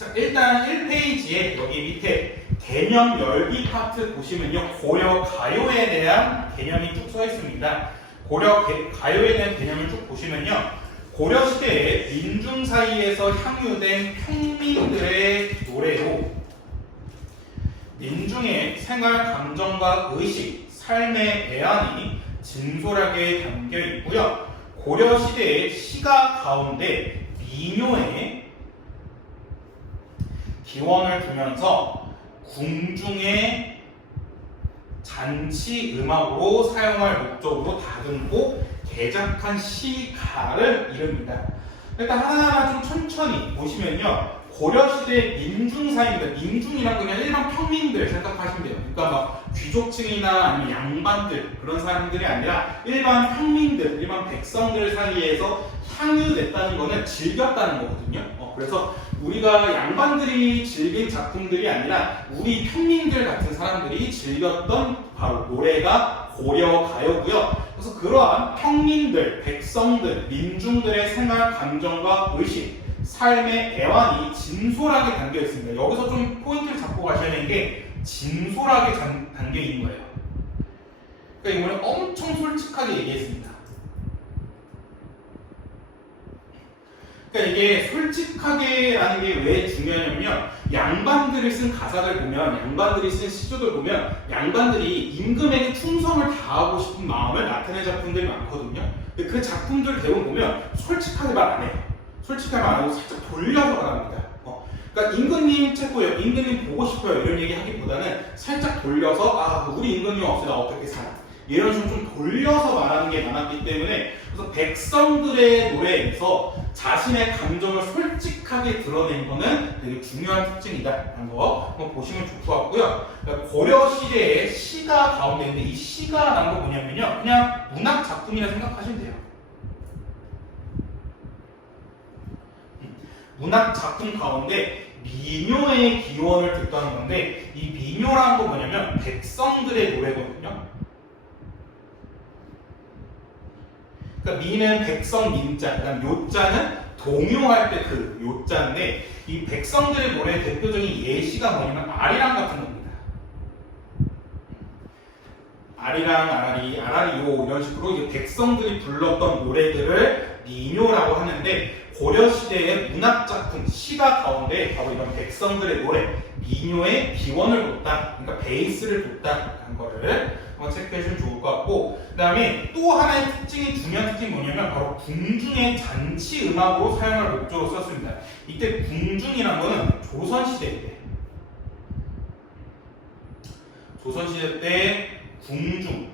자, 일단 1페이지에 여기 밑에 개념 열기 파트 보시면요. 고려 가요에 대한 개념이 쭉 써 있습니다. 고려 가요에 대한 개념을 쭉 보시면요. 고려 시대에 민중 사이에서 향유된 평민들의 노래로 민중의 생활 감정과 의식, 삶의 애환이 진솔하게 담겨 있고요. 고려 시대의 시가 가운데 민요의 기원을 두면서 궁중의 잔치 음악으로 사용할 목적으로 다듬고 개작한 시가를 이릅니다. 일단 하나하나 좀 천천히 보시면요. 고려시대 민중사입니다. 민중이란 건 그냥 일반 평민들 생각하시면 돼요. 그러니까 막 귀족층이나 아니면 양반들 그런 사람들이 아니라 일반 평민들, 일반 백성들 사이에서 향유됐다는 거는 즐겼다는 거거든요. 그래서 우리가 양반들이 즐긴 작품들이 아니라 우리 평민들 같은 사람들이 즐겼던 바로 노래가 고려 가요고요. 그래서 그러한 평민들, 백성들, 민중들의 생활 감정과 의식, 삶의 애환이 진솔하게 담겨 있습니다. 여기서 좀 포인트를 잡고 가셔야 되는 게 진솔하게 담겨 있는 거예요. 그러니까 이거는 엄청 솔직하게 얘기했습니다. 그러니까 이게 솔직하게라는 게 왜 중요하냐면요. 양반들이 쓴 가사들 보면, 양반들이 쓴 시조들 보면 양반들이 임금에게 충성을 다하고 싶은 마음을 나타낸 작품들이 많거든요. 근데 그 작품들 대부분 보면 솔직하게 말 안 해요. 솔직하게 말 안 하고 살짝 돌려서 말합니다. 그러니까 임금님 최고예요. 임금님 보고 싶어요. 이런 얘기 하기보다는 살짝 돌려서 우리 임금님 없이 나 어떻게 살아. 이런 식으로 좀 돌려서 말하는 게 많았기 때문에 그래서 백성들의 노래에서 자신의 감정을 솔직하게 드러낸 거는 되게 중요한 특징이다라는 거 한번 보시면 좋을 것 같고요. 고려 시대의 시가 가운데 있는데 이 시가라는 거 뭐냐면요. 그냥 문학 작품이라 생각하시면 돼요. 문학 작품 가운데 민요의 기원을 듣다는 건데 이 민요라는 거 뭐냐면 백성들의 노래거든요. 그러니까 미는 백성 민자, 그다음 요자는 동요할 때 그 요자인데 이 백성들의 노래의 대표적인 예시가 뭐냐면 아리랑 같은 겁니다. 아리랑, 아라리, 아라리요 이런 식으로 이제 백성들이 불렀던 노래들을 민요라고 하는데 고려 시대의 문학 작품, 시가 가운데 바로 이런 백성들의 노래, 민요의 기원을 뒀다, 그러니까 베이스를 뒀다라는 거를 한번 체크해주면 좋을 것 같고, 그 다음에 또 하나의 특징이 중요한 특징이 뭐냐면 바로 궁중의 잔치 음악으로 사용할 목적으로 썼습니다. 이때 궁중이란 거는 조선시대 때, 조선시대 때 궁중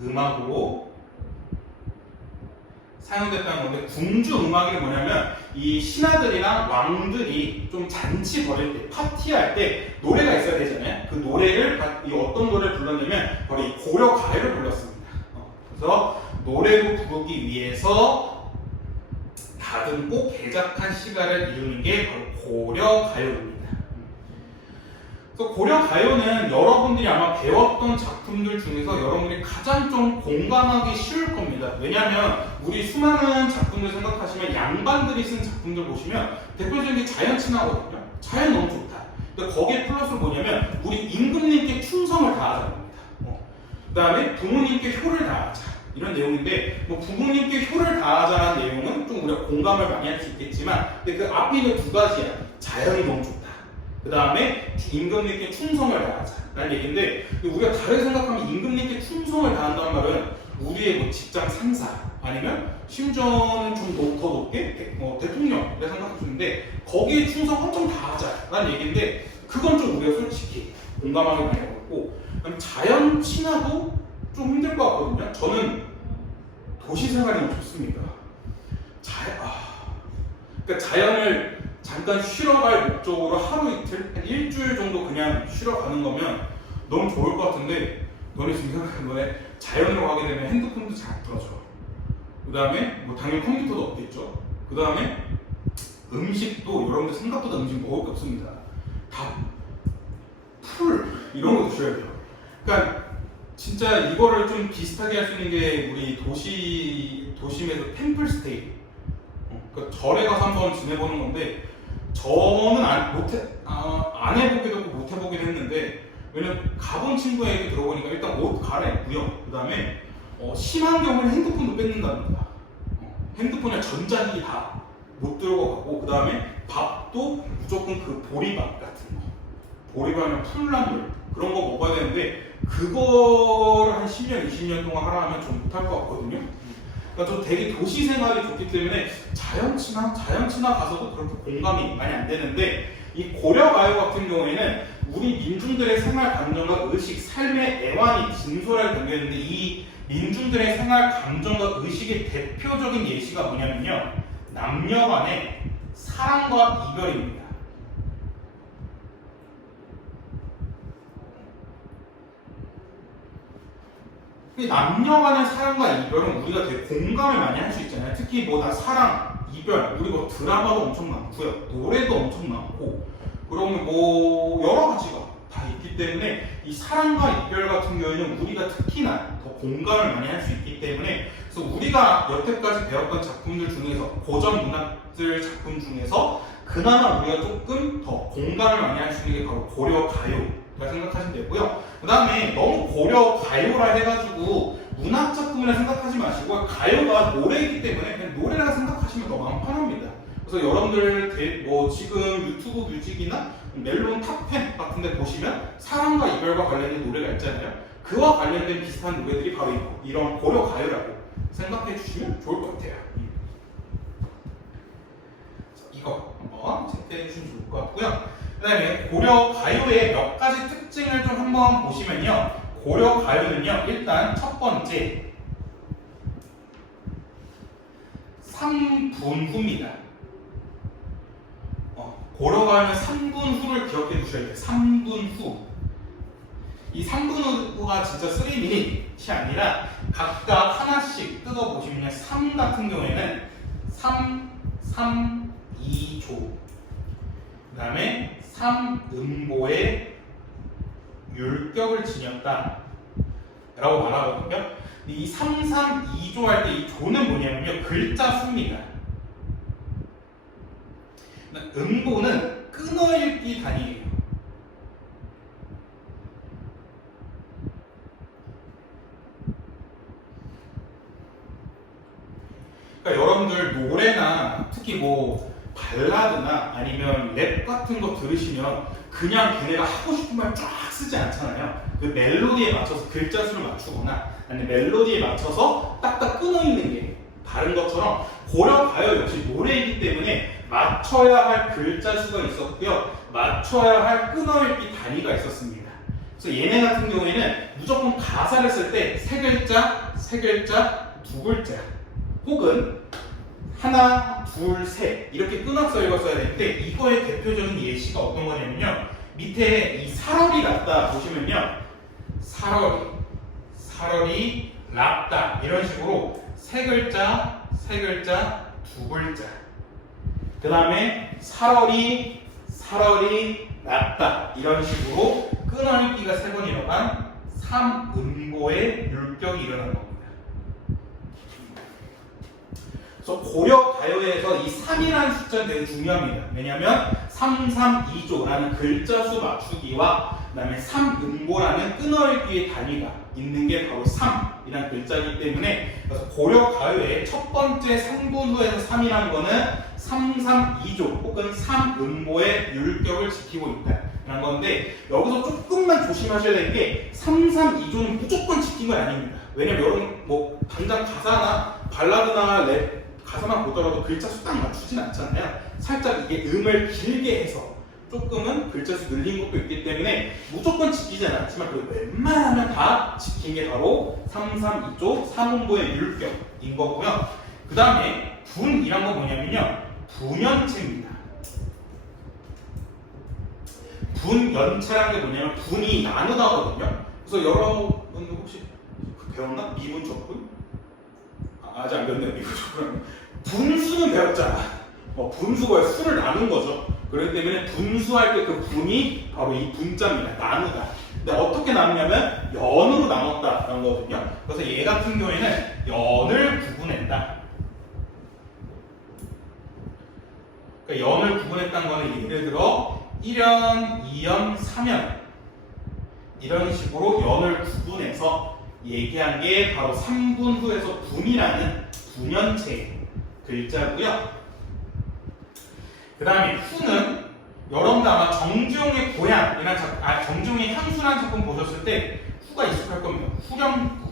음악으로 사용됐다는 건데 궁중 음악이 뭐냐면 이 신하들이랑 왕들이 좀 잔치 벌일 때 파티할 때 노래가 있어야 되잖아요. 그 노래를 이 어떤 노래를 불렀냐면 바로 이 고려 가요를 불렀습니다. 그래서 노래로 부르기 위해서 다듬고 개작한 시가를 이루는 게 바로 고려 가요입니다. 그래서 고려 가요는 여러분들이 아마 배웠던 작품들 중에서 여러분들이 가장 좀 공감하기 쉬울 겁니다. 왜냐하면 우리 수많은 작품들 생각하시면 양반들이 쓴 작품들 보시면 대표적인 게 자연 친화거든요. 자연 너무 좋다. 근데 거기에 플러스는 뭐냐면 우리 임금님께 충성을 다하자는 겁니다. 그 다음에 부모님께 효를 다하자. 이런 내용인데 뭐 부모님께 효를 다하자는 내용은 좀 우리가 공감을 많이 할 수 있겠지만 근데 그 앞에 있는 두 가지야. 자연이 너무 좋다. 그 다음에 임금님께 충성을 다하자라는 얘기인데 우리가 다르게 생각하면 임금님께 충성을 다한다는 말은 우리의 뭐 직장 상사 아니면 심지어는 좀 더 높게 대통령 이렇게 생각할 수 있는데 거기에 충성 엄청 다하자라는 얘기인데 그건 좀 우리가 솔직히 공감하기 많이 어렵고 자연 친화도 좀 힘들 것 같거든요. 저는 도시 생활이 너무 좋습니다. 그러니까 자연을 잠깐 쉬러 갈 목적으로 하루 이틀, 한 일주일 정도 그냥 쉬러 가는 거면 너무 좋을 것 같은데 너네 지금 생각하는 거에 자연으로 가게 되면 핸드폰도 잘 안 떨어져. 그 다음에 뭐 당연히 컴퓨터도 없겠죠. 그 다음에 음식도 여러분들 생각보다 음식 먹을 게 없습니다. 다 풀 이런 거 드셔야 돼요. 그러니까 진짜 이거를 좀 비슷하게 할 수 있는 게 우리 도심에서 템플스테이 그러니까 절에 가서 한번 지내보는 건데 저는 안 해보기도 했고 못 해보긴 했는데, 왜냐면 가본 친구의 얘기 들어보니까 일단 옷 갈아입고요. 그 다음에 심한 경우는 핸드폰도 뺏는답니다. 핸드폰이나 전자기기 다 못 들고 가고, 그 다음에 밥도 무조건 그 보리밥 같은 거, 보리밥이나 풀나물 그런 거 먹어야 되는데, 그거를 한 10년, 20년 동안 하라 하면 좀 못할 것 같거든요. 그러니까 저 되게 도시 생활이 좋기 때문에 자연친화 가서도 그렇게 공감이 많이 안 되는데, 이 고려가요 같은 경우에는 우리 민중들의 생활 감정과 의식, 삶의 애환이 진솔하게 담겨있는데, 이 민중들의 생활 감정과 의식의 대표적인 예시가 뭐냐면요, 남녀 간의 사랑과 이별입니다. 남녀 간의 사랑과 이별은 우리가 되게 공감을 많이 할 수 있잖아요. 특히 뭐 나 사랑, 이별, 우리 뭐 드라마도 엄청 많고요, 노래도 엄청 많고, 그러면 뭐 여러 가지가 다 있기 때문에 이 사랑과 이별 같은 경우에는 우리가 특히나 더 공감을 많이 할 수 있기 때문에, 그래서 우리가 여태까지 배웠던 작품들 중에서, 고전 문학들 작품 중에서 그나마 우리가 조금 더 공감을 많이 할 수 있는 게 바로 고려 가요라 생각하시면 되고요. 그 다음에 너무 고려 가요라 해가지고 문학 작품이라 생각하지 마시고, 가요가 노래이기 때문에 그냥 노래라 생각하시면 더 마음 편합니다. 그래서 여러분들 뭐 지금 유튜브 뮤직이나 멜론 탑10 같은 데 보시면 사랑과 이별과 관련된 노래가 있잖아요. 그와 관련된 비슷한 노래들이 바로 이런 고려 가요라고 생각해 주시면 좋을 것 같아요. 이거 한번 체크해 주시면 좋을 것 같고요. 그 다음에 고려 가요의 몇 가지 특징을 좀 한번 보시면요, 고려 가요는요, 일단 첫 번째 3분후입니다. 고려 가요는 3분 후를 기억해 두셔야 돼요. 3분 후. 이 3분 후가 진짜 3미닛이 아니라 각각 하나씩 뜯어보시면 3 같은 경우에는 3, 3, 2조, 그 다음에 3음보의 율격을 지녔다 라고 말하거든요. 이 3, 3, 2조 할 때 이 조는 뭐냐면요, 글자 수입니다. 음보는 끊어읽기 단위예요. 그러니까 여러분들 노래나 특히 뭐 발라드나 아니면 랩 같은 거 들으시면 그냥 걔네가 하고 싶은 말 쫙 쓰지 않잖아요. 그 멜로디에 맞춰서 글자 수를 맞추거나 아니면 멜로디에 맞춰서 딱딱 끊어있는 게 다른 것처럼, 고려 가요 역시 노래이기 때문에 맞춰야 할 글자 수가 있었고요, 맞춰야 할 끊어읽기 단위가 있었습니다. 그래서 얘네 같은 경우에는 무조건 가사를 쓸 때 세 글자, 세 글자, 두 글자, 혹은 하나, 둘, 셋 이렇게 끊어서 읽었어야 되는데, 이거의 대표적인 예시가 어떤 거냐면요, 밑에 이 살얼이 났다 보시면요, 살얼이 났다 이런 식으로 세 글자, 세 글자, 두 글자, 그 다음에 살얼이 났다 이런 식으로 끊어읽기가 세 번 일어난 3음보의 율격이 일어난 겁니다. 그래서 고려 가요에서 이 3이라는 숫자는 되게 중요합니다. 왜냐하면 3, 3, 2조라는 글자 수 맞추기와 그 다음에 3음보라는 끊어읽기의 단위가 있는 게 바로 3이라는 글자이기 때문에, 그래서 고려 가요의 첫 번째 3분후에서 3이라는 거는 3, 3, 2조 혹은 3음보의 율격을 지키고 있다는 건데, 여기서 조금만 조심하셔야 될 게 3, 3, 2조는 무조건 지킨 건 아닙니다. 왜냐면 여러분 뭐 당장 가사나 발라드나 랩 가사만 보더라도 글자 수 딱 맞추진 않잖아요. 살짝 이게 음을 길게 해서 조금은 글자 수 늘린 것도 있기 때문에 무조건 지키진 않지만, 그 웬만하면 다 지킨 게 바로 3, 3, 2조 3음보의 율격인 거고요. 그 다음에 분이란 건 뭐냐면요, 분연체입니다. 분연체라는 게 뭐냐면 분이 나누다거든요. 그래서 여러분 혹시 배웠나? 미분 적분? 아직 안 배웠네요. 미분 적분. 분수는 배웠잖아. 분수가 수를 나눈 거죠. 그렇기 때문에 분수할 때 그 분이 바로 이 분자입니다. 나누다. 근데 어떻게 나누냐면 연으로 나눴다라는 거거든요. 그래서 얘 같은 경우에는 연을 구분했다. 그러니까 연을 구분했다는 거는 예를 들어 1연, 2연, 3연 이런 식으로 연을 구분해서 얘기한 게 바로 3분 후에서 분이라는 분연체 글자고요. 그 다음에 후는 여러분들 아마 정주영의 고향이란 정주영의 향수라는 작품 보셨을 때 후가 익숙할 겁니다. 후렴구.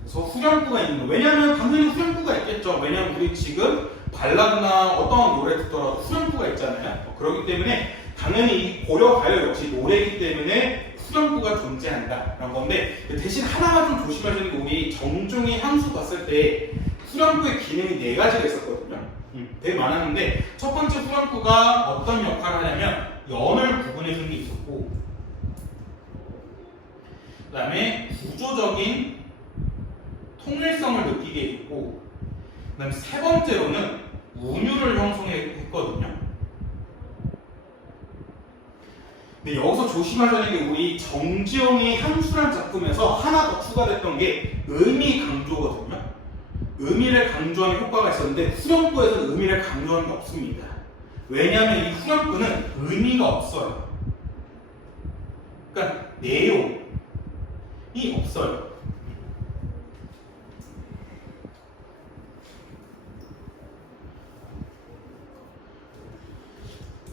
그래서 후렴구가 있는 거. 왜냐하면 당연히 후렴구가 있겠죠. 왜냐하면 우리 지금 발라드나 어떤 노래 듣더라도 후렴구가 있잖아요. 그렇기 때문에 당연히 이 고려가요 역시 노래이기 때문에 후렴구가 존재한다라는 건데 대신 하나만 좀 조심하시는 게 우리 정중의 향수 봤을 때 후렴구의 기능이 4가지가 있었거든요. 되게 많았는데 첫 번째 후렴구가 어떤 역할을 하냐면 연을 구분해 주는 게 있었고 그 다음에 구조적인 통일성을 느끼게 했고 그 다음에 세 번째로는 운율을 형성했거든요. 근데 여기서 조심하셔야 되는 게 우리 정지영의 향수란 작품에서 하나 더 추가됐던 게 의미 강조거든요. 의미를 강조하는 효과가 있었는데 후렴구에서는 의미를 강조하는 게 없습니다. 왜냐하면 이 후렴구는 의미가 없어요. 그러니까 내용이 없어요.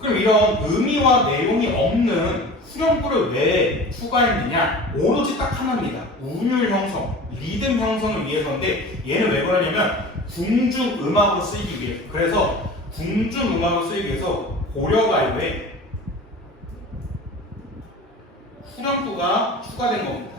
그럼 이런 의미와 내용이 없는 후렴구를 왜 추가했느냐? 오로지 딱 하나입니다. 운율 형성, 리듬 형성을 위해서인데 얘는 왜 그러냐면 궁중 음악으로 쓰이기 위해. 그래서 궁중 음악으로 쓰이기 위해서 고려가요에 후렴구가 추가된 겁니다.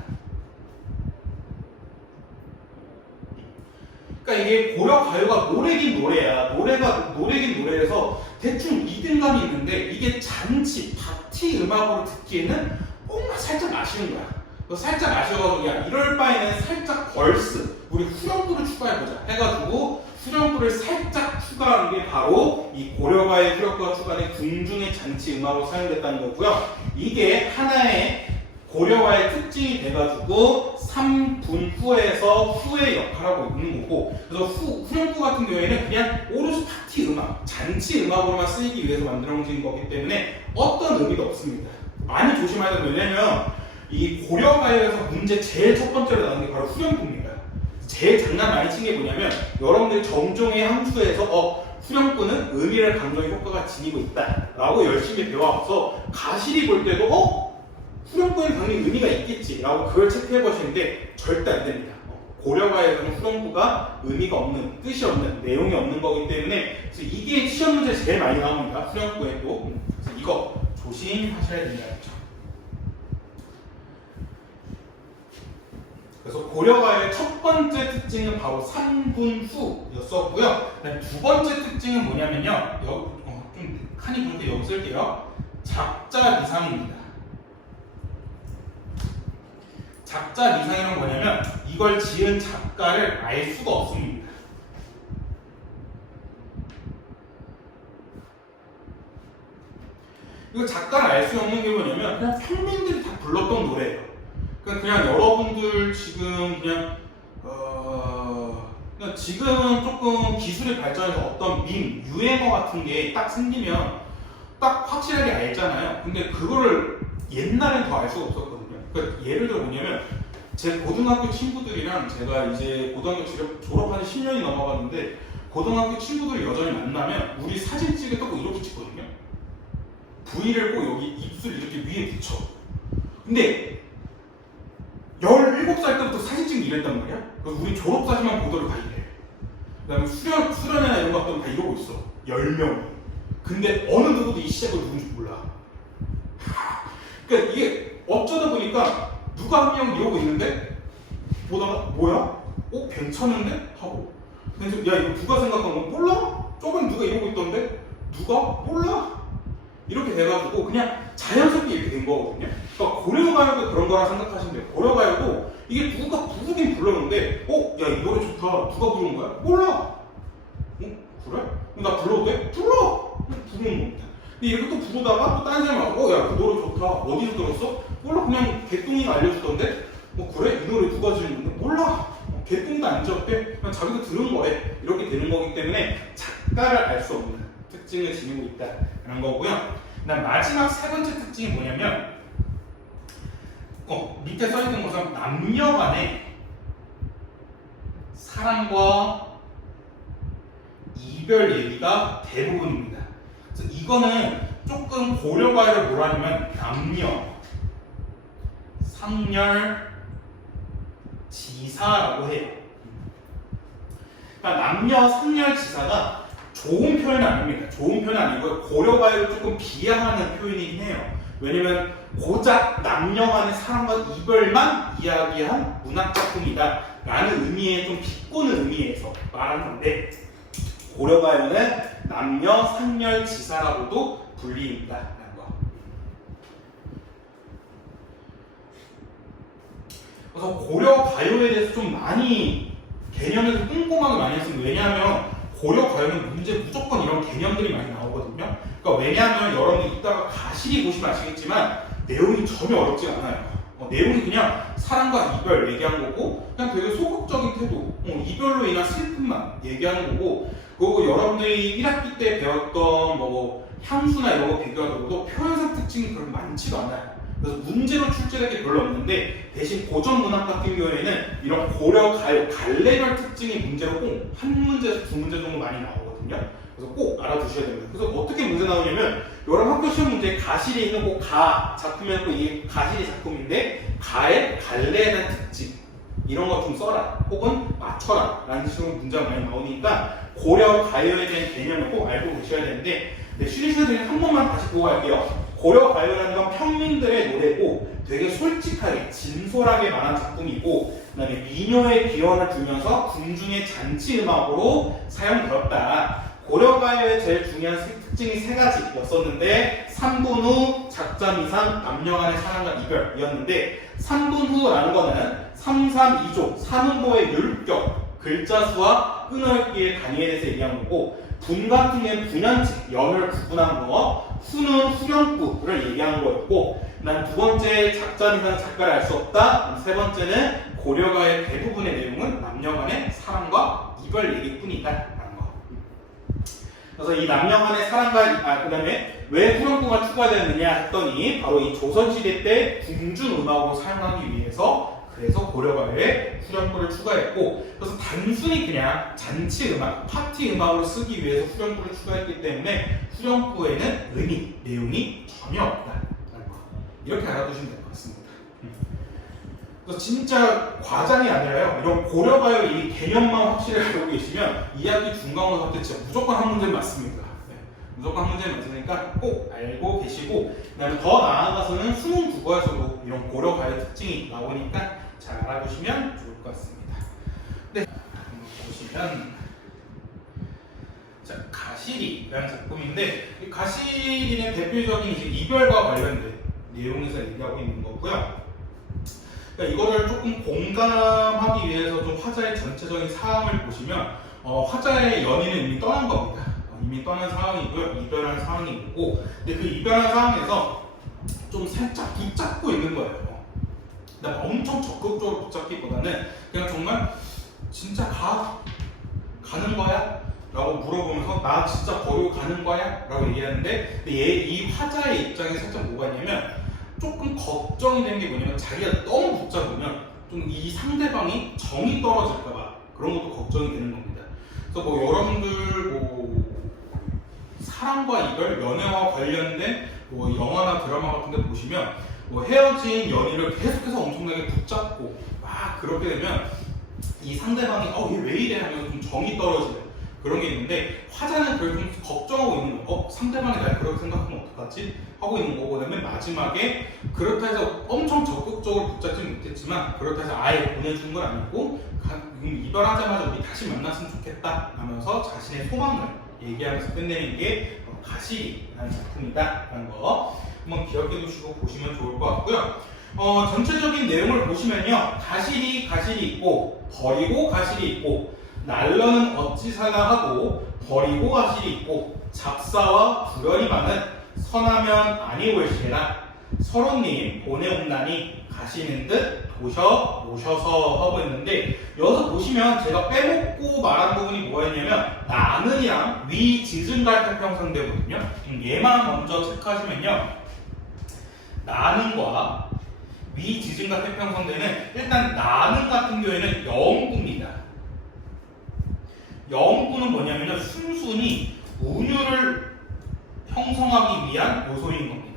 그러니까 이게 고려가요가 노래긴 노래야. 노래가 노래긴 노래에서 대충 리듬감이 있는데 이게 잔치, 파티 음악으로 듣기에는 뭔가 살짝 아쉬운 거야. 살짝 아쉬워가지고 야 이럴 바에는 살짝 벌스 우리 후렴구를 추가해보자 해가지고 후렴구를 살짝 추가한 게 바로 이 고려가의 후렴구가 추가된 궁중의 잔치 음악으로 사용됐다는 거고요. 이게 하나의 고려가의 특징이 돼가지고 3분 후에서 후의 역할을 하고 있는 거고 그래서 후렴구 같은 경우에는 그냥 오로지 파티 음악, 잔치 음악으로만 쓰이기 위해서 만들어진 거기 때문에 어떤 의미도 없습니다. 많이 조심해야 돼요. 왜냐면 이 고려가요에서 문제 제일 첫 번째로 나오는 게 바로 후렴구입니다. 제일 장난 많이 친 게 뭐냐면 여러분들 정종의 향수에서 후렴구는 의미를 강조하는 효과가 지니고 있다 라고 열심히 배워와서 가시리 볼 때도 후렴구에는 당연히 의미가 있겠지 라고 그걸 체크해 보시는데 절대 안 됩니다. 고려가요에서는 후렴구가 의미가 없는, 뜻이 없는, 내용이 없는 거기 때문에 그래서 이게 시험 문제에 제일 많이 나옵니다. 후렴구에도. 그래서 이거 조심하셔야 된다는 점. 그래서 고려가요의 첫 번째 특징은 바로 3분 후였었고요. 두 번째 특징은 뭐냐면요. 좀 칸이 부는데 여기 쓸게요. 작자 미상입니다. 작자 미상이란 뭐냐면 이걸 지은 작가를 알 수가 없습니다. 이거 작가를 알 수 없는 게 뭐냐면 그냥 평민들이 다 불렀던 노래예요. 그냥 여러분들 지금 그냥 지금은 조금 기술이 발전해서 어떤 밈, 유행어 같은 게 딱 생기면 딱 확실하게 알잖아요. 근데 그거를 옛날엔 더 알 수가 없었거든요. 그러니까 예를 들어 뭐냐면 제 고등학교 친구들이랑 제가 이제 고등학교 졸업한 지 10년이 넘어갔는데 고등학교 친구들이 여전히 만나면 우리 사진 찍을 때 꼭 이렇게 찍거든요. V를 꼭 여기 입술 이렇게 위에 붙여. 근데 17살 때부터 사진 찍는 이랬단 말이야? 그래서 우리 졸업사진만 보더라도 다 이래. 그 다음에 수련회나 이런 거 같으면 다 이러고 있어. 10명. 근데 어느 누구도 이 시작을 누군지 몰라. 그러니까 이게 어쩌다 보니까 누가 한 명 이러고 있는데 보다가 뭐야? 괜찮은데? 하고. 그래서 야 이거 누가 생각한 거 몰라? 저번에 누가 이러고 있던데? 누가? 몰라? 이렇게 돼가지고 그냥 자연스럽게 이렇게 된 거거든요. 그러니까 고려가요도 그런 거라 생각하시면 돼요. 고려가요도 이게 누가 부르긴 불렀는데 야 이 노래 좋다. 누가 부른 거야? 몰라. 그래? 나 불러도 돼? 불러! 부르는 겁니다. 근데 이렇게 또 부르다가 또 다른 사람이 와서 야 그 노래 좋다. 어디서 들었어? 몰라. 그냥 개똥이가 알려주던데? 그래? 이 노래 누가 지은 건데? 몰라. 개똥도 안 지었대? 그냥 자기도 들은 거래. 이렇게 되는 거기 때문에 작가 작가를 알 수 없는 특징을 지니고 있다는 거고요. 그다음 마지막 세 번째 특징이 뭐냐면 밑에 써있는 것처럼 남녀 간의 사랑과 이별 얘기가 대부분입니다. 그래서 이거는 조금 고려과외를 뭐라 하냐면 남녀, 상렬, 지사라고 해요. 그러니까 남녀, 상렬, 지사가 좋은 표현은 아닙니다. 좋은 표현은 아니고 고려과외를 조금 비하하는 표현이긴 해요. 왜냐면 고작 남녀 간의 사랑과 이별만 이야기한 문학작품이다 라는 의미에 좀 비꼬는 의미에서 말하는 건데, 고려가요는 남녀, 상렬, 지사라고도 불립니다 라는 거. 그래서 고려가요에 대해서 좀 많이 개념에서 꼼꼼하게 많이 했습니다. 왜냐하면 고려가요는 문제 무조건 이런 개념들이 많이 나오거든요. 그러니까 왜냐하면 여러분들 이따가 가시리 보시면 아시겠지만 내용이 전혀 어렵지 않아요. 내용이 그냥 사랑과 이별 얘기한 거고, 그냥 되게 소극적인 태도, 이별로 인한 슬픔만 얘기하는 거고, 그리고 여러분들이 1학기 때 배웠던 뭐 향수나 이런 거 비교하더라도 표현상 특징이 그렇게 많지도 않아요. 그래서 문제로 출제될 게 별로 없는데, 대신 고전 문학 같은 경우에는 이런 고려 가요 갈래별 특징이 문제로 꼭 한 문제에서 두 문제 정도 많이 나오거든요. 그래서 꼭 알아두셔야 됩니다. 그래서 어떻게 문제 나오냐면, 여러분 학교 시험 문제에 가실이 있는 꼭 가 작품이면 또 이게 가실이 작품인데 가의 갈래에 대한 특징 이런 거 좀 써라 혹은 맞춰라 라는 식으로 문제가 많이 나오니까 고려 가요에 대한 개념을 꼭 알고 계셔야 되는데, 쉬는 시간에 한 번만 다시 보고 갈게요. 고려 가요라는 건 평민들의 노래고 되게 솔직하게 진솔하게 말한 작품이고, 그 다음에 민요의 기원을 두면서 궁중의 잔치 음악으로 사용되었다. 고려가요의 제일 중요한 특징이 세 가지였었는데, 3분 후, 작전 이상, 남녀 간의 사랑과 이별이었는데, 3분 후라는 거는 3, 3, 2조, 3음보의 율격, 글자 수와 끊어읽기의 단위에 대해서 얘기한 거고, 분 같은 경우는 분연체, 연을 구분한 거, 후는 후렴구를 얘기한 거였고, 난 두 번째 작전 이상 작가를 알 수 없다. 세 번째는 고려가의 대부분의 내용은 남녀 간의 사랑과 이별 얘기뿐이다 라는 거. 그래서 이 남녀 간의 사랑과 그 다음에 왜 후렴구가 추가되느냐 했더니, 바로 이 조선시대 때 궁중 음악으로 사용하기 위해서 그래서 고려가요에 후렴구를 추가했고, 그래서 단순히 그냥 잔치 음악, 파티 음악으로 쓰기 위해서 후렴구를 추가했기 때문에 후렴구에는 의미, 내용이 전혀 없다라는 거. 이렇게 알아두시면 될 것 같습니다. 그래서 진짜 과장이 아니라요, 이런 고려가요 이 개념만 확실히 알고 계시면 2학기 중간고사 때 진짜 무조건 한 문제 맞습니다. 무조건 한 문제 맞으니까 꼭 알고 계시고, 그다음에 더 나아가서는 수능 국어에서도 이런 고려가요 특징이 나오니까 잘 알아두시면 좋을 것 같습니다. 네, 보시면 자, 가시리라는 작품인데, 이 가시리는 대표적인 이제 이별과 관련된 내용에서 얘기하고 있는 거고요. 그러니까 이거를 조금 공감하기 위해서 좀 화자의 전체적인 상황을 보시면, 화자의 연인은 이미 떠난 겁니다. 이미 떠난 상황이고요. 이별한 상황이 있고, 근데 그 이별한 상황에서 좀 살짝 붙잡고 있는 거예요. 근데 엄청 적극적으로 붙잡기보다는 그냥 정말 진짜 가는 거야? 라고 물어보면서 나 진짜 버리고 가는 거야? 라고 얘기하는데, 근데 이 화자의 입장에 살짝 뭐가 있냐면, 조금 걱정이 되는 게 뭐냐면, 자기가 너무 붙잡으면 좀 이 상대방이 정이 떨어질까봐 그런 것도 걱정이 되는 겁니다. 그래서 뭐 여러분들 사랑과 이별, 연애와 관련된 뭐 영화나 드라마 같은 데 보시면 뭐 헤어진 연인을 계속해서 엄청나게 붙잡고 막 그렇게 되면 이 상대방이 얘 왜 이래 하면서 좀 정이 떨어지는 그런 게 있는데, 화자는 그걸 좀 걱정하고 있는 거. 상대방이 날 그렇게 생각하면 어떡하지? 하고 있는 거고, 그다음에 마지막에 그렇다 해서 엄청 적극적으로 붙잡지는 못했지만, 그렇다 해서 아예 보내주는 건 아니고 이별하자마자 우리 다시 만났으면 좋겠다 하면서 자신의 소망을 얘기하면서 끝내는 게 가시리라는 작품이다 라는 거 한번 기억해 두시고 보시면 좋을 것 같고요. 전체적인 내용을 보시면요, 가시리 있고, 버리고 가시리 있고, 날러는 어찌 살라 하고 버리고 가시리 있고, 잡사와 불연이 많은 선하면 아니 올시라. 서로님 보내온다니 가시는 듯 오셔서 하고 있는데, 여기서 보시면 제가 빼먹고 말한 부분이 뭐였냐면 나는이랑 위 지증갈 태평성대거든요. 얘만 먼저 체크하시면요, 나는과 위 지증갈 태평성대는 일단 나는 같은 경우에는 영구입니다. 영구는 뭐냐면요, 순순히 운율을 형성하기 위한 요소인 겁니다.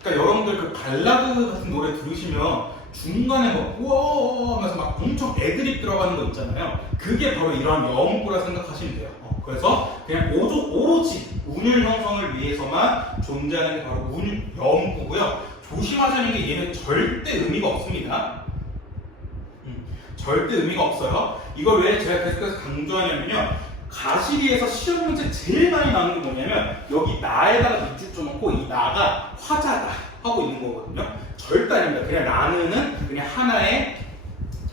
그러니까 여러분들 그 발라드 같은 노래 들으시면 중간에 막 우와 하면서 막 엄청 애드립 들어가는 거 있잖아요. 그게 바로 이러한 영구라 생각하시면 돼요. 그래서 그냥 오로지 운율 형성을 위해서만 존재하는 게 바로 영구고요. 조심하셔야 하는 게 얘는 절대 의미가 없습니다. 절대 의미가 없어요. 이걸 왜 제가 계속해서 강조하냐면요, 가시리에서 시험 문제 제일 많이 나오는 게 뭐냐면 여기 나에다가 밑줄 좀 넣고 이 나가 화자다 하고 있는 거거든요. 절대 아닙니다. 그냥 나는 그냥 하나의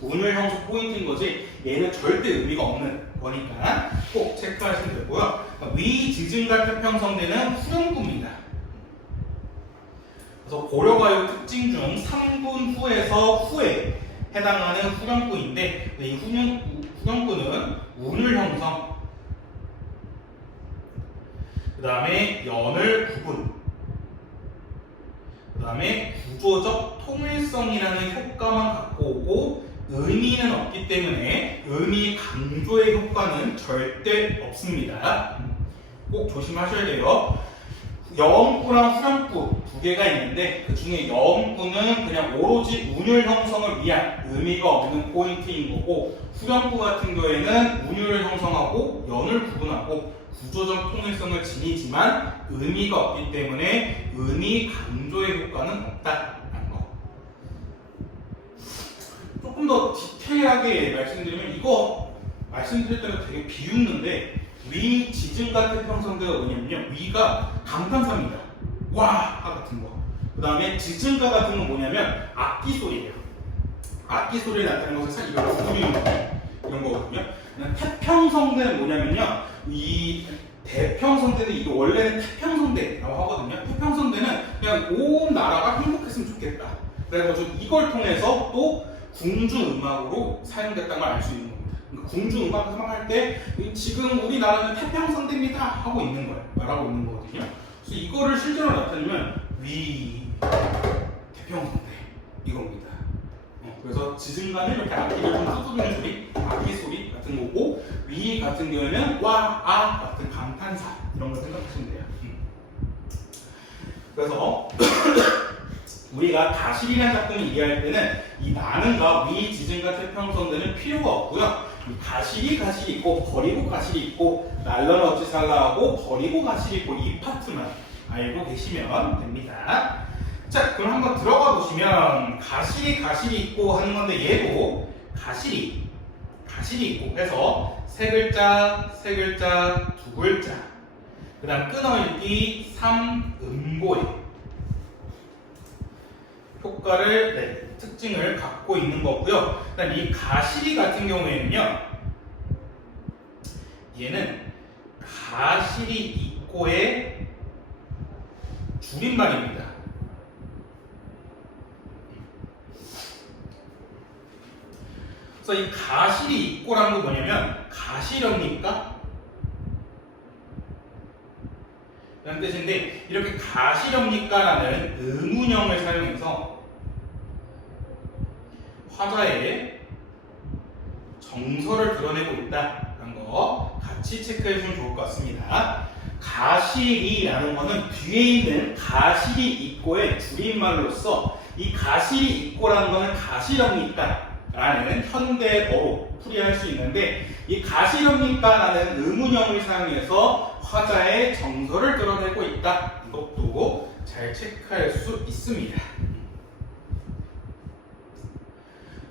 운율 형성 포인트인 거지 얘는 절대 의미가 없는 거니까 꼭 체크하시면 되고요. 위 지증갈 태평성대는 후렴구입니다. 그래서 고려가요 특징 중 3분 후에서 후에 해당하는 후렴구인데, 이 후렴구는 운율 형성, 그 다음에 연을 구분, 그 다음에 구조적 통일성이라는 효과만 갖고 오고 의미는 없기 때문에 의미 강조의 효과는 절대 없습니다. 꼭 조심하셔야 돼요. 영구랑 후렴구 두 개가 있는데 그 중에 영구는 그냥 오로지 운율 형성을 위한 의미가 없는 포인트인 거고, 후렴구 같은 경우에는 운율을 형성하고 연을 구분하고 구조적 통일성을 지니지만 의미가 없기 때문에 의미 강조의 효과는 없다라는 거. 조금 더 디테일하게 말씀드리면, 이거 말씀드릴 때는 되게 비웃는데 위 지증갈 태평성대가 뭐냐면요, 위가 감탄사입니다. 와 같은 거. 그 다음에 지증가 같은 건 뭐냐면 악기 소리예요. 악기 소리를 나타내는 것을 사실 이런 거거든요. 태평성대는 뭐냐면요, 이 대평성대는 이게 원래는 태평성대라고 하거든요. 태평성대는 그냥 온 나라가 행복했으면 좋겠다. 그래가지고 이걸 통해서 또 궁중 음악으로 사용됐다는 걸 알 수 있는 겁니다. 그러니까 궁중 음악을 할 때 지금 우리나라는 태평성대입니다 하고 있는 거예요. 말하고 있는 거거든요. 그래서 이거를 실제로 나타내면 위 태평성대 이겁니다. 그래서 지증가는 이렇게 악기를 좀 두드리는 소리, 악기 소리 같은 거고, 위 같은 경우에는 와, 아 같은 감탄사 이런 걸 생각하시면 돼요. 그래서 우리가 가실이라는 작품을 이해할 때는 이 나는과 위 지증가 태평성대는 필요가 없고요. 가실이 있고 버리고 가실이 있고 날런 어찌 살라하고 버리고 가실이 있고 이 파트만 알고 계시면 됩니다. 자, 그럼 한번 들어가 보시면 가실이 있고 하는 건데, 얘도 가실이 있고 해서 세 글자, 두 글자, 그 다음 끊어읽기 3음보의 효과를, 특징을 갖고 있는 거고요. 그 다음 이 가실이 같은 경우에는요, 얘는 가실이 있고의 줄임말입니다. 그래서 이 가실이 있고라는 거 뭐냐면 가시렵니까? 라는 뜻인데, 이렇게 가시렵니까? 라는 의문형을 사용해서 화자의 정서를 드러내고 있다라는 거 같이 체크해 주면 좋을 것 같습니다. 가실이라는 거는 뒤에 있는 가실이 있고의 줄임말로서 이 가실이 있고라는 거는 가시렵니까? 라는 현대어로 풀이할 수 있는데, 이 가시렵니까? 라는 의문형을 사용해서 화자의 정서를 드러내고 있다. 이것도 잘 체크할 수 있습니다.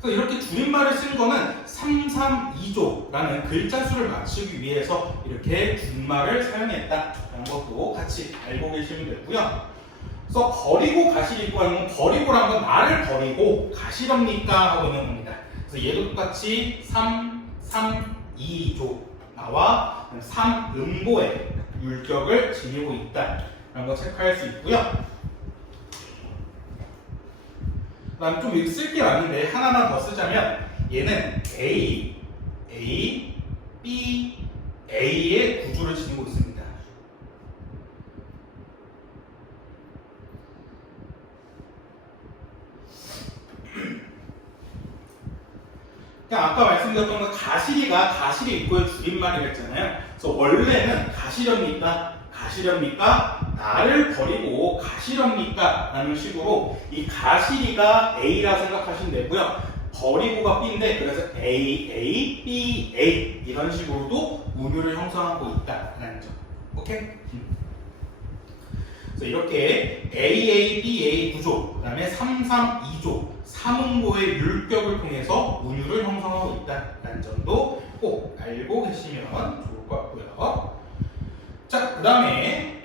그래서 이렇게 줄임말을 쓴 거는 332조라는 글자 수를 맞추기 위해서 이렇게 줄임말을 사용했다라는 것도 같이 알고 계시면 되고요. 그래서 버리고 가실 있고 하는 건, 버리고라는 건 나를 버리고 가시렵니까 하고 있는 겁니다. 그래서 얘도 똑같이 332조 나와 3음보의 율격을 지니고 있다 라는 거 체크할 수 있고요. 그다음 좀 쓸 게 많은데 하나만 더 쓰자면 얘는 A, A, B, A의 구조를 지니고 있습니다. 아까 말씀드렸던 건 가시리가 가시리 입구의 줄임말이라 했잖아요. 그래서 원래는 가시렵니까? 나를 버리고 가시렵니까? 라는 식으로 이 가시리가 A라 생각하시면 되고요. 버리고가 B인데 그래서 A, A, B, A 이런 식으로도 운율을 형성하고 있다라는 점. 오케이? 그래서 이렇게 A, A, B, A 구조, 그 다음에 3, 3, 2조, 삼음고의 율격을 통해서 운율을 형성하고 있다는 점도 꼭 알고 계시면 좋을 것 같고요. 자, 그 다음에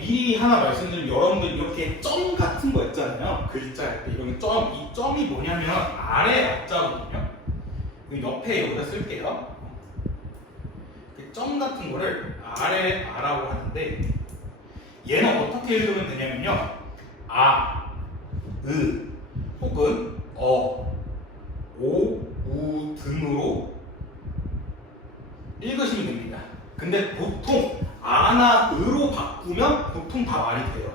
미리 하나 말씀드리면 여러분들 이렇게 점 같은 거 있잖아요. 글자 할 때 이런 점, 이 점이 뭐냐면 아래 앞자거든요. 옆에 여기다 쓸게요. 점 같은 거를 아래 아라고 하는데 얘는 어떻게 읽으면 되냐면요. 아, 으, 혹은 어, 오, 우 등으로 읽으시면 됩니다. 근데 보통 아나 으로 바꾸면 보통 다 말이 돼요.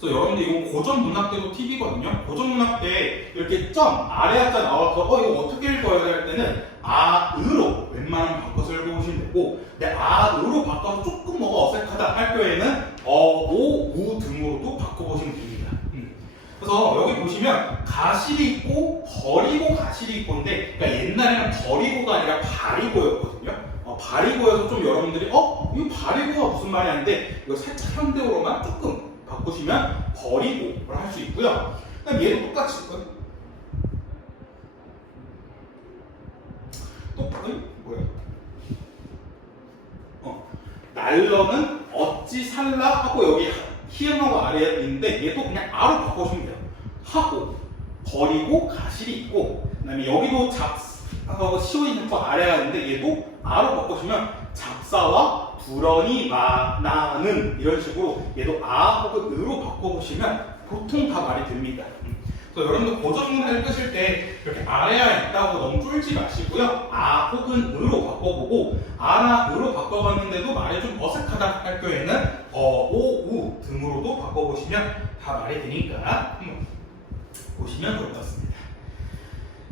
그래서 여러분들 이거 고전 문학 때도 팁이거든요. 고전 문학 때 이렇게 점 아래 한자 나와서 이거 어떻게 읽어야 될 때는 아으로 웬만하면 바꿔서 읽어보시면 되고, 근데 아으로 바꿔서 조금 뭐가 어색하다 할 경우에는 오, 우 등으로도 바꿔보시면 됩니다. 그래서 여기 보시면 가실이 있고 버리고 가실이 있고인데, 그러니까 옛날에는 버리고가 아니라 바리고였거든요. 바리고여서 좀 여러분들이 이거 바리고가 무슨 말이 아닌데 이거 살짝 현대어로만 조금 바꾸시면 버리고를 할 수 있고요. 그다음 얘도 똑같이 뭐야? 날러는 어찌 살라 하고 여기 히읗하고 아래에 있는데 얘도 그냥 아로 바꿔주면 돼요. 하고 버리고 가실이 있고, 그다음에 여기도 잡하고 시오이 또 아래가 있는데 얘도 아로 바꿔주면 잡사와 불언이 나는 이런 식으로 얘도 아 혹은 으로 바꿔보시면 보통 다 말이 됩니다. 그래서 여러분들 고전문을 읽으실 때 이렇게 아래가 있다고 너무 쫄지 마시고요. 아 혹은 으로 바꿔보고, 아나 으로 바꿔봤는데도 말이 좀 어색하다 할 경우에는 오, 우 등으로도 바꿔보시면 다 말이 되니까 한번 보시면 좋을 것 같습니다.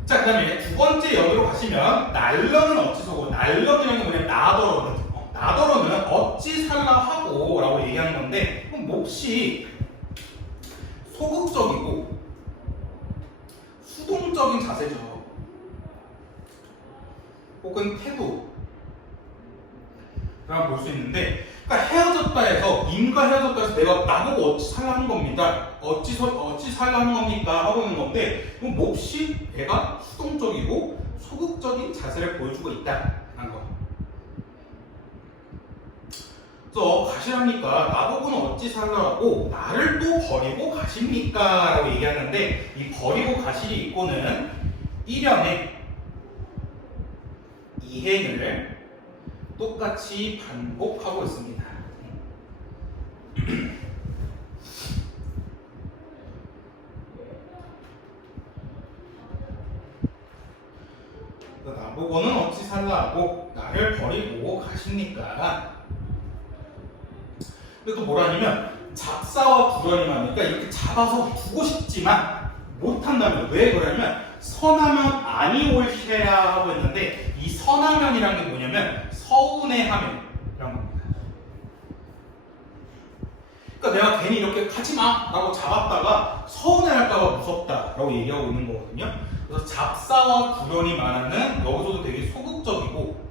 자, 그 다음에 두 번째 여기로 가시면 날러는 어찌서고, 날러는 뭐냐면 나더러는 어찌 살라 하고 라고 얘기하는 건데, 그럼 몹시 소극적이고 수동적인 자세죠. 혹은 태도 라고 볼 수 있는데, 그러니까 헤어졌다 해서, 님과 헤어졌다 해서 내가 나보고 어찌 살라는 겁니다. 어찌 살라는 겁니까? 하고 있는 건데, 그럼 몹시 얘가 수동적이고 소극적인 자세를 보여주고 있다는 거. 그래서 가시랍니까? 나보고는 어찌 살라고 나를 또 버리고 가십니까? 라고 얘기하는데, 이 버리고 가실이 있고는 일련의 이행을 똑같이 반복하고 있습니다. 나보고는 어찌 살라고 나를 버리고 가십니까? 근데 또 뭐라냐면 잡사와 불언이만 하니까 이렇게 잡아서 두고 싶지만 못한다면, 왜 그러냐면 선하면 아니 올시래야 하고 있는데, 이 선하면이라는 게 뭐냐면 서운해하면 이런 겁니다. 그러니까 내가 괜히 이렇게 가지마 라고 잡았다가 서운해할까봐 무섭다 라고 얘기하고 있는 거거든요. 그래서 잡사와 불언이 말하는 여기서도 되게 소극적이고,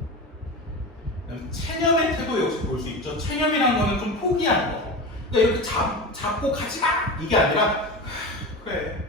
체념의 태도 역시 볼 수 있죠. 체념이라는 거는 좀 포기하는 거. 그러니까 이렇게 잡고 가지마 이게 아니라 그래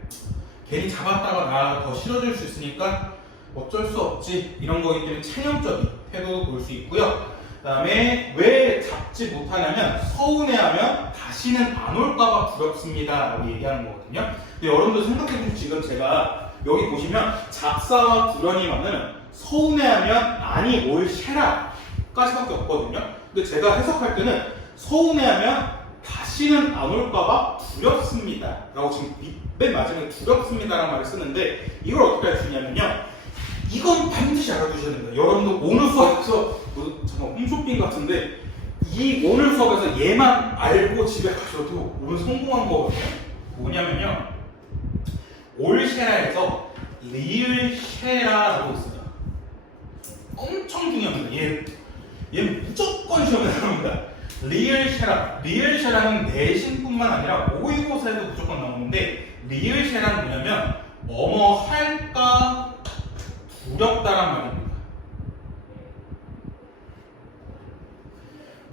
괜히 잡았다가 나 더 싫어질 수 있으니까 어쩔 수 없지 이런 거기 때문에 체념적인 태도도 볼 수 있고요. 그 다음에 왜 잡지 못하냐면 서운해하면 다시는 안 올까봐 두렵습니다 라고 얘기하는 거거든요. 근데 여러분들 생각해보시면 지금 제가 여기 보시면 잡사와 불언이 많으면 서운해하면 아니 올쉐라까지밖에 없거든요. 근데 제가 해석할 때는 서운해하면 다시는 안 올까봐 두렵습니다 라고 지금 맨 마지막에 두렵습니다라는 말을 쓰는데, 이걸 어떻게 할 수 있냐면요, 이건 반드시 알아두셔야 됩니다. 여러분도 오늘 수업에서 잠깐 홈쇼핑 같은데 이 오늘 수업에서 얘만 알고 집에 가셔도 오늘 성공한 거거든요. 뭐냐면요, 올쉐라에서 리을쉐라라고 있어요. 엄청 중요합니다. 얘는 무조건 시험에 나옵니다. 리을쉐라는 내신뿐만 아니라 모의고사에도 무조건 나오는데, 리을쉐라는 뭐냐면 뭐뭐 할까 두렵다란 말입니다.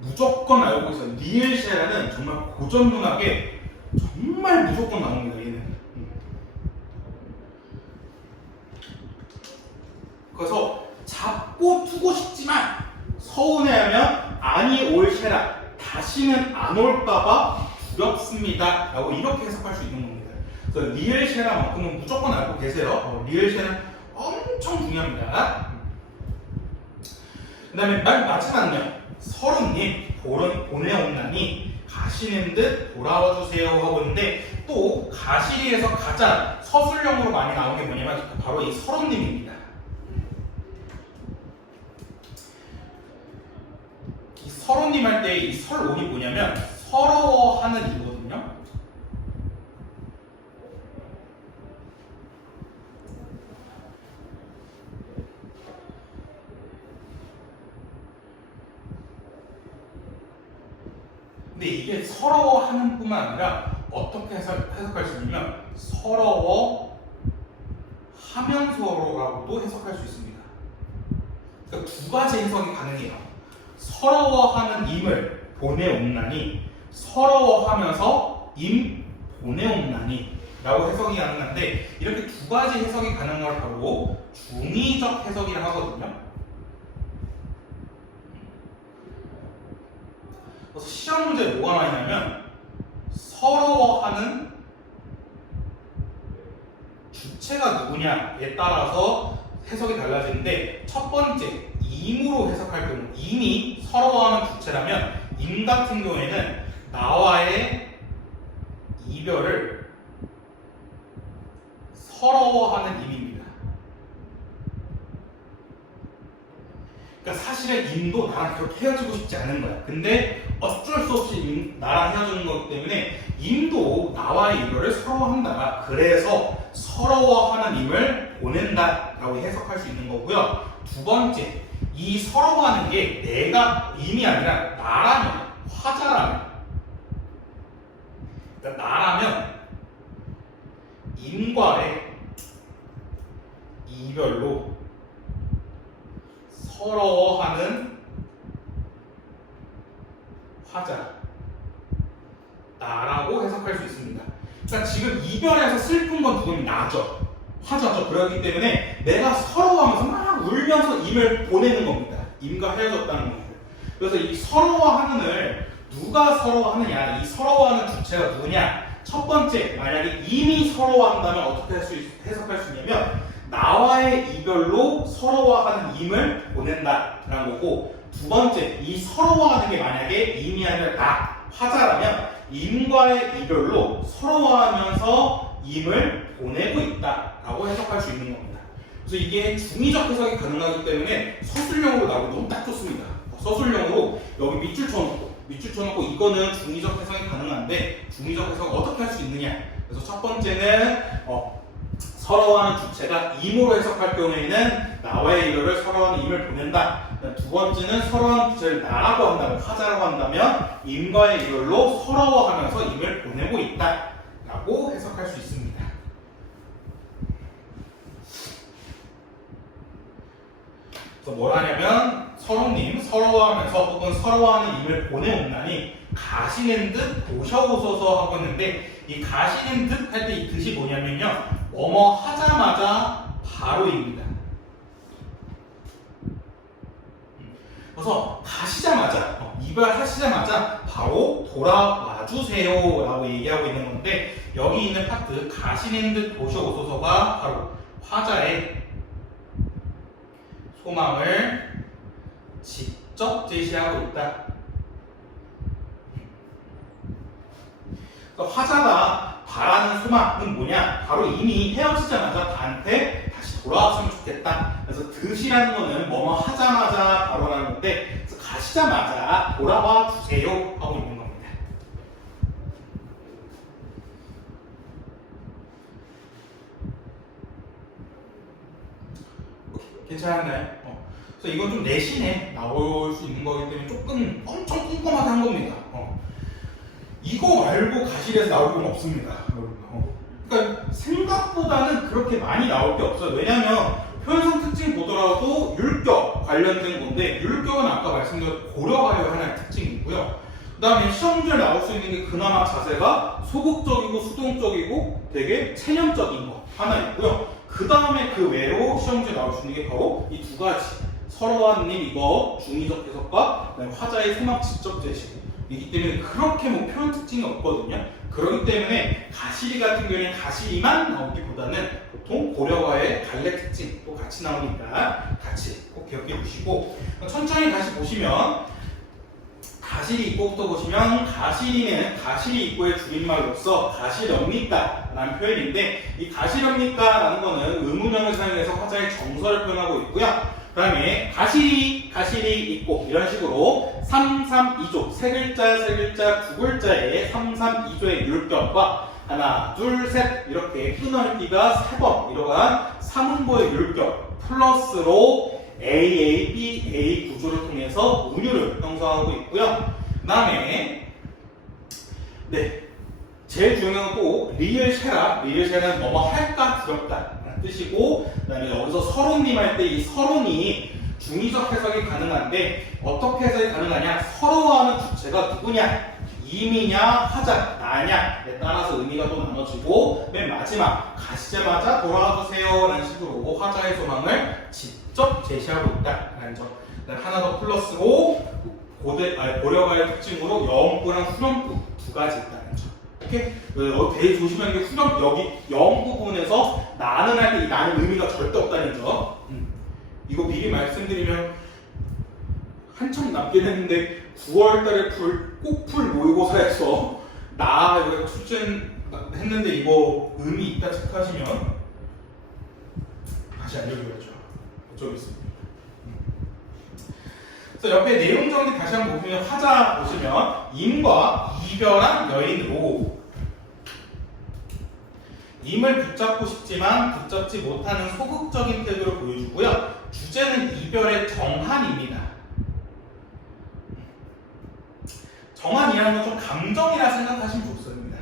무조건 알고 있어요. 리을쉐라는 정말 고전 문학에 정말 무조건 나옵니다. 얘는. 그래서 잡고 두고 싶지만 서운해하면 아니 올쉐라, 다시는 안 올까봐 두렵습니다 라고 이렇게 해석할 수 있는 겁니다. 그래서 리을쉐라만큼은 무조건 알고 계세요. 리을쉐라는 엄청 중요합니다. 그 다음에 마지막은요, 서른님 보내온나니 가시는 듯 돌아와 주세요 하고 있는데, 또 가시리에서 가장 서술형으로 많이 나오는 게 뭐냐면 바로 이 서른님입니다. 이 서른님 할 때 이 설온이 뭐냐면 서러워하는 이거든요. 근데 이게 서러워하는 뿐만 아니라 어떻게 해석할 수 있냐면 서러워하면서라고도 해석할 수 있습니다. 그러니까 두 가지 해석이 가능해요. 서러워하는 임을 보내옵나니, 서러워하면서 임 보내옵나니 라고 해석이 가능한데, 이렇게 두 가지 해석이 가능한 걸 바로 중의적 해석이라 하거든요. 그래서 시험 문제에 뭐가 나와 있냐면 서러워하는 주체가 누구냐에 따라서 해석이 달라지는데, 첫 번째 임으로 해석할 경우, 임이 서러워하는 주체라면 임 같은 경우에는 나와의 이별을 서러워하는 임입니다. 그러니까 사실은 임도 나랑 그렇게 헤어지고 싶지 않은 거야. 근데 어쩔 수 없이 나랑 헤어지는 것 때문에 임도 나와의 이별을 서러워한다. 그래서 서러워하는 임을 보낸다 라고 해석할 수 있는 거고요. 두 번째, 이 서러워하는 게 내가 임이 아니라 나라면, 화자라면, 그러니까 나라면 임과의 이별로 서러워하는 화자 나라고 해석할 수 있습니다. 그러니까 지금 이별해서 슬픈 건 누구니? 나죠. 화자죠. 그렇기 때문에 내가 서러워하면서 막 울면서 임을 보내는 겁니다. 임과 헤어졌다는 겁니다. 그래서 이 서러워하는을 누가 서러워하느냐, 이 서러워하는 주체가 누구냐. 첫 번째, 만약에 임이 서러워한다면 어떻게 해석할 수 있냐면 나와의 이별로 서러워하는 임을 보낸다라는 거고, 두 번째, 이 서러워하는 게 만약에 임이 아니라 나, 화자라면 임과의 이별로 서러워하면서 임을 보내고 있다라고 해석할 수 있는 겁니다. 그래서 이게 중의적 해석이 가능하기 때문에 서술형으로 나오고 너무 딱 좋습니다. 서술형으로 여기 밑줄 쳐놓고 이거는 중의적 해석이 가능한데, 중의적 해석 어떻게 할 수 있느냐. 그래서 첫 번째는 서러워하는 주체가 임으로 해석할 경우에는 나와의 이별을 서러워하는 임을 보낸다. 두 번째는 서러워하는 주체를 나라고 한다면, 화자라고 한다면 임과의 이별로 서러워하면서 임을 보내고 있다 라고 해석할 수 있습니다. 그래서 뭘 하냐면 서로님 서러워하면서 혹은 서러워하는 임을 보내온다니 가시는 듯 보셔오소서 하고 있는데, 이 가시는 듯 할 때 이 뜻이 뭐냐면요, 뭐뭐 하자마자 바로입니다. 그래서 가시자마자, 이별하시자마자 바로 돌아와 주세요 라고 얘기하고 있는 건데, 여기 있는 파트 가시는 듯 보셔오소서가 바로 화자의 소망을 직접 제시하고 있다. 그러니까 화자가 바라는 소망은 뭐냐? 바로 이미 헤어지자마자 나한테 다시 돌아왔으면 좋겠다. 그래서 드시라는 거는 뭐뭐 하자마자 바로라는 건데, 그래서 가시자마자 돌아와 주세요 하고 있는 겁니다. 괜찮았나요? 그래서 이건 좀 내신에 나올 수 있는 거기 때문에 조금 엄청 꼼꼼하게 한 겁니다. 이거 말고 가실에서 나올 건 없습니다. 그러니까 생각보다는 그렇게 많이 나올 게 없어요. 왜냐하면 표현성 특징 보더라도 율격 관련된 건데, 율격은 아까 말씀드린 고려가요 하나의 특징이고요. 그 다음에 시험 문제에 나올 수 있는 게 그나마 자세가 소극적이고 수동적이고 되게 체념적인 거 하나 있고요. 그 다음에 그 외로 시험 문제에 나올 수 있는 게 바로 이 두 가지. 서러와님 이거 중의적 해석과 화자의 소망 직접 제시. 이기 때문에 그렇게 뭐 표현 특징이 없거든요. 그렇기 때문에 가시리 같은 경우에는 가시리만 나오기보다는 보통 고려가의 갈래 특징도 같이 나오니까 같이 꼭 기억해 주시고, 천천히 다시 보시면 가시리 입고부터 보시면, 가시리는 가시리 입고의 줄임말로서 가시렵니까? 라는 표현인데, 이 가시렵니까? 라는 거는 의문형을 사용해서 화자의 정서를 표현하고 있고요. 그 다음에 가시리, 가시리 입고 이런 식으로 3, 3, 2조 세 글자, 두 글자의 3, 3, 2조의 율격과 하나, 둘, 셋 이렇게 끊어읽기가 3번 이러한 삼음보의 율격 플러스로 A, B, A 구조를 통해서 운율을 형성하고 있고요. 그 다음에 제일 중요한 건 꼭 리을쉐라. 리을쉐라는 뭐뭐 할까 두렵다 라는 뜻이고, 그 다음에 여기서 서론님 할 때 이 서론이 중의적 해석이 가능한데, 어떻게 해석이 가능하냐? 서로하는 주체가 누구냐? 임이냐 화자, 나냐에 따라서 의미가 또 나눠지고, 맨 마지막 가시자마자 돌아와주세요 라는 식으로 화자의 소망을 직접 제시하고 있다 라는 점. 하나 더 플러스로 고려가의 특징으로 영구랑 후렴구 두 가지 있다는 점. 이렇게 되게 조심하는 게, 후렴 여기 영 부분에서 나는 할 때 이 나는 의미가 절대 없다는 점. 이거 미리 말씀드리면 한참 남긴 했는데 9월달에 꽃풀 모의고사에서 나 이거 출제했는데 이거 의미 있다 체크하시면 다시 알려줘야죠. 어쩌고 있습니다. 그래서 옆에 내용 정리 다시 한번 보시면, 화자 보시면 임과 이별한 여인으로, 임을 붙잡고 싶지만 붙잡지 못하는 소극적인 태도를 보여주고요. 주제는 이별의 정한입니다. 정한이라는 건 좀 감정이라 생각하시면 좋습니다.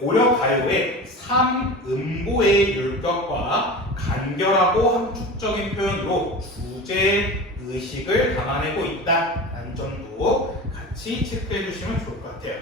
고려가요의 3음보의 율격과 간결하고 함축적인 표현으로 주제 의식을 담아내고 있다라는 점도 같이 체크해 주시면 좋을 것 같아요.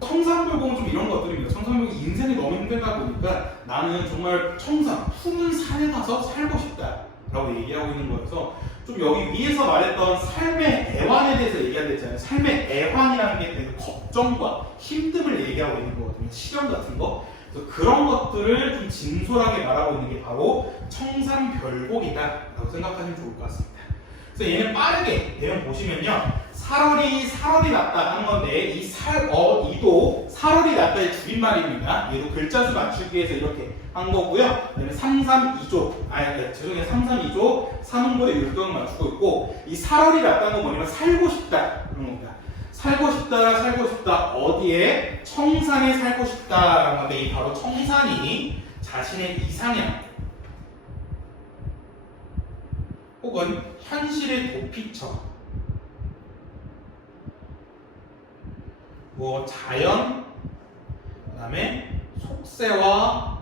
청산별곡은 좀 이런 것들입니다. 청산별곡이 인생이 너무 힘들다 보니까 나는 정말 청산, 푸른 산에 가서 살고 싶다 라고 얘기하고 있는 거여서, 좀 여기 위에서 말했던 삶의 애환에 대해서 얘기하는 데 있잖아요. 삶의 애환이라는 게 되게 걱정과 힘듦을 얘기하고 있는 거거든요. 시련 같은 거. 그래서 그런 것들을 좀 진솔하게 말하고 있는 게 바로 청산별곡이다 라고 생각하시면 좋을 것 같습니다. 그래서 얘는 빠르게 내용 보시면요, 살얼이 났다 하는 건데, 이 이도 살얼이 났다의 줄임말입니다. 얘도 글자수 맞추기 위해서 이렇게 한 거고요. 그다음에 3, 3, 2조, 죄송해요, 3, 3, 2조 3음보의 율동을 맞추고 있고, 이 살얼이 났다는 건 뭐냐면 살고 싶다 그런 겁니다. 살고 싶다 어디에? 청산에 살고 싶다라는 건데, 이 바로 청산이 자신의 이상향 혹은 현실의 도피처, 자연, 그 다음에 속세와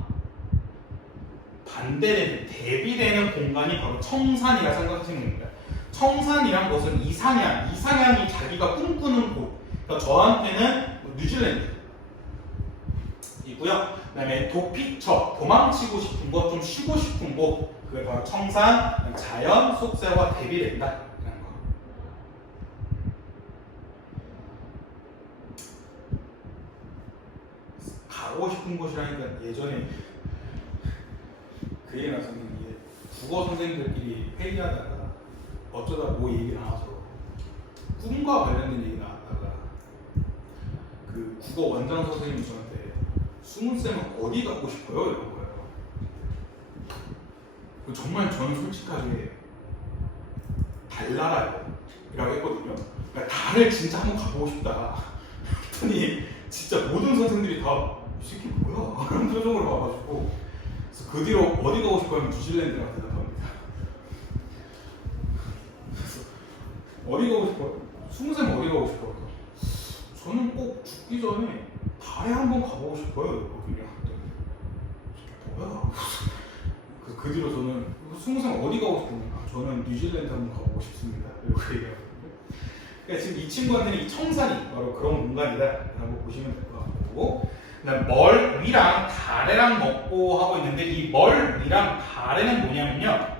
반대되는, 대비되는 공간이 바로 청산이라 생각하시면 됩니다. 청산이란 것은 이상향이 자기가 꿈꾸는 곳. 그러니까 저한테는 뉴질랜드 이고요. 그 다음에 도피처, 도망치고 싶은 곳, 좀 쉬고 싶은 곳. 그게 바로 청산, 자연, 속세와 대비된다. 가고 싶은 곳이라니까, 예전에 그 얘기 나서는 이게 국어 선생님들끼리 회의하다가 어쩌다 뭐 얘기 나와서 꿈과 관련된 얘기 나왔다가 그 국어 원장 선생님이 저한테 수문쌤은 어디 가고 싶어요? 이런 거예요. 정말 저는 솔직하게 달나라요 라고 했거든요. 그러니까 달을 진짜 한번 가보고 싶다 했더니 진짜 모든 선생들이 다 이 새끼 뭐야? 그런 표정으로 와가지고 그래서 그 뒤로 어디 가고 싶어요? 하면 뉴질랜드라고 대답합니다. 그래서 어디 가고 싶어요? 수문쌤 어디 가고 싶어요? 저는 꼭 죽기 전에 달에 한번 가보고 싶어요. 이랬거든요. 뭐야? 그 뒤로 저는 수문쌤 어디 가고 싶으면 저는 뉴질랜드 한번 가보고 싶습니다. 이렇게 얘기하거든요. 그러니까 지금 이 친구한테는 이 청산이 바로 그런 공간이다라고 보시면 될 것 같고, 그다음 멀 위랑 다래랑 먹고 하고 있는데 이 멀 위랑 다래는 뭐냐면요,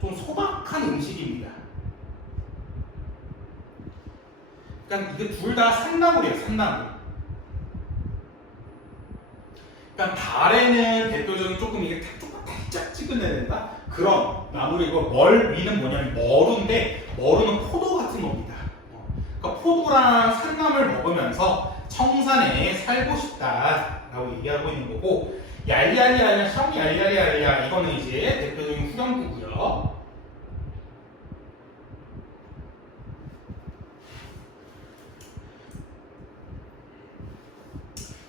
좀 소박한 음식입니다. 그러니까 이게 둘 다 산나물이에요, 산나물. 그러니까 다래는 대표적으로 조금 이게 조금 달짝지근해야 된다? 그런 나물이고, 멀 위는 뭐냐면 머루인데 머루는 포도 같은 겁니다. 그러니까 포도랑 산나물 먹으면서 청산에 살고 싶다라고 얘기하고 있는 거고, 얄얄얄 성 얄얄얄야 이거는 이제 대표적인 후렴구고요.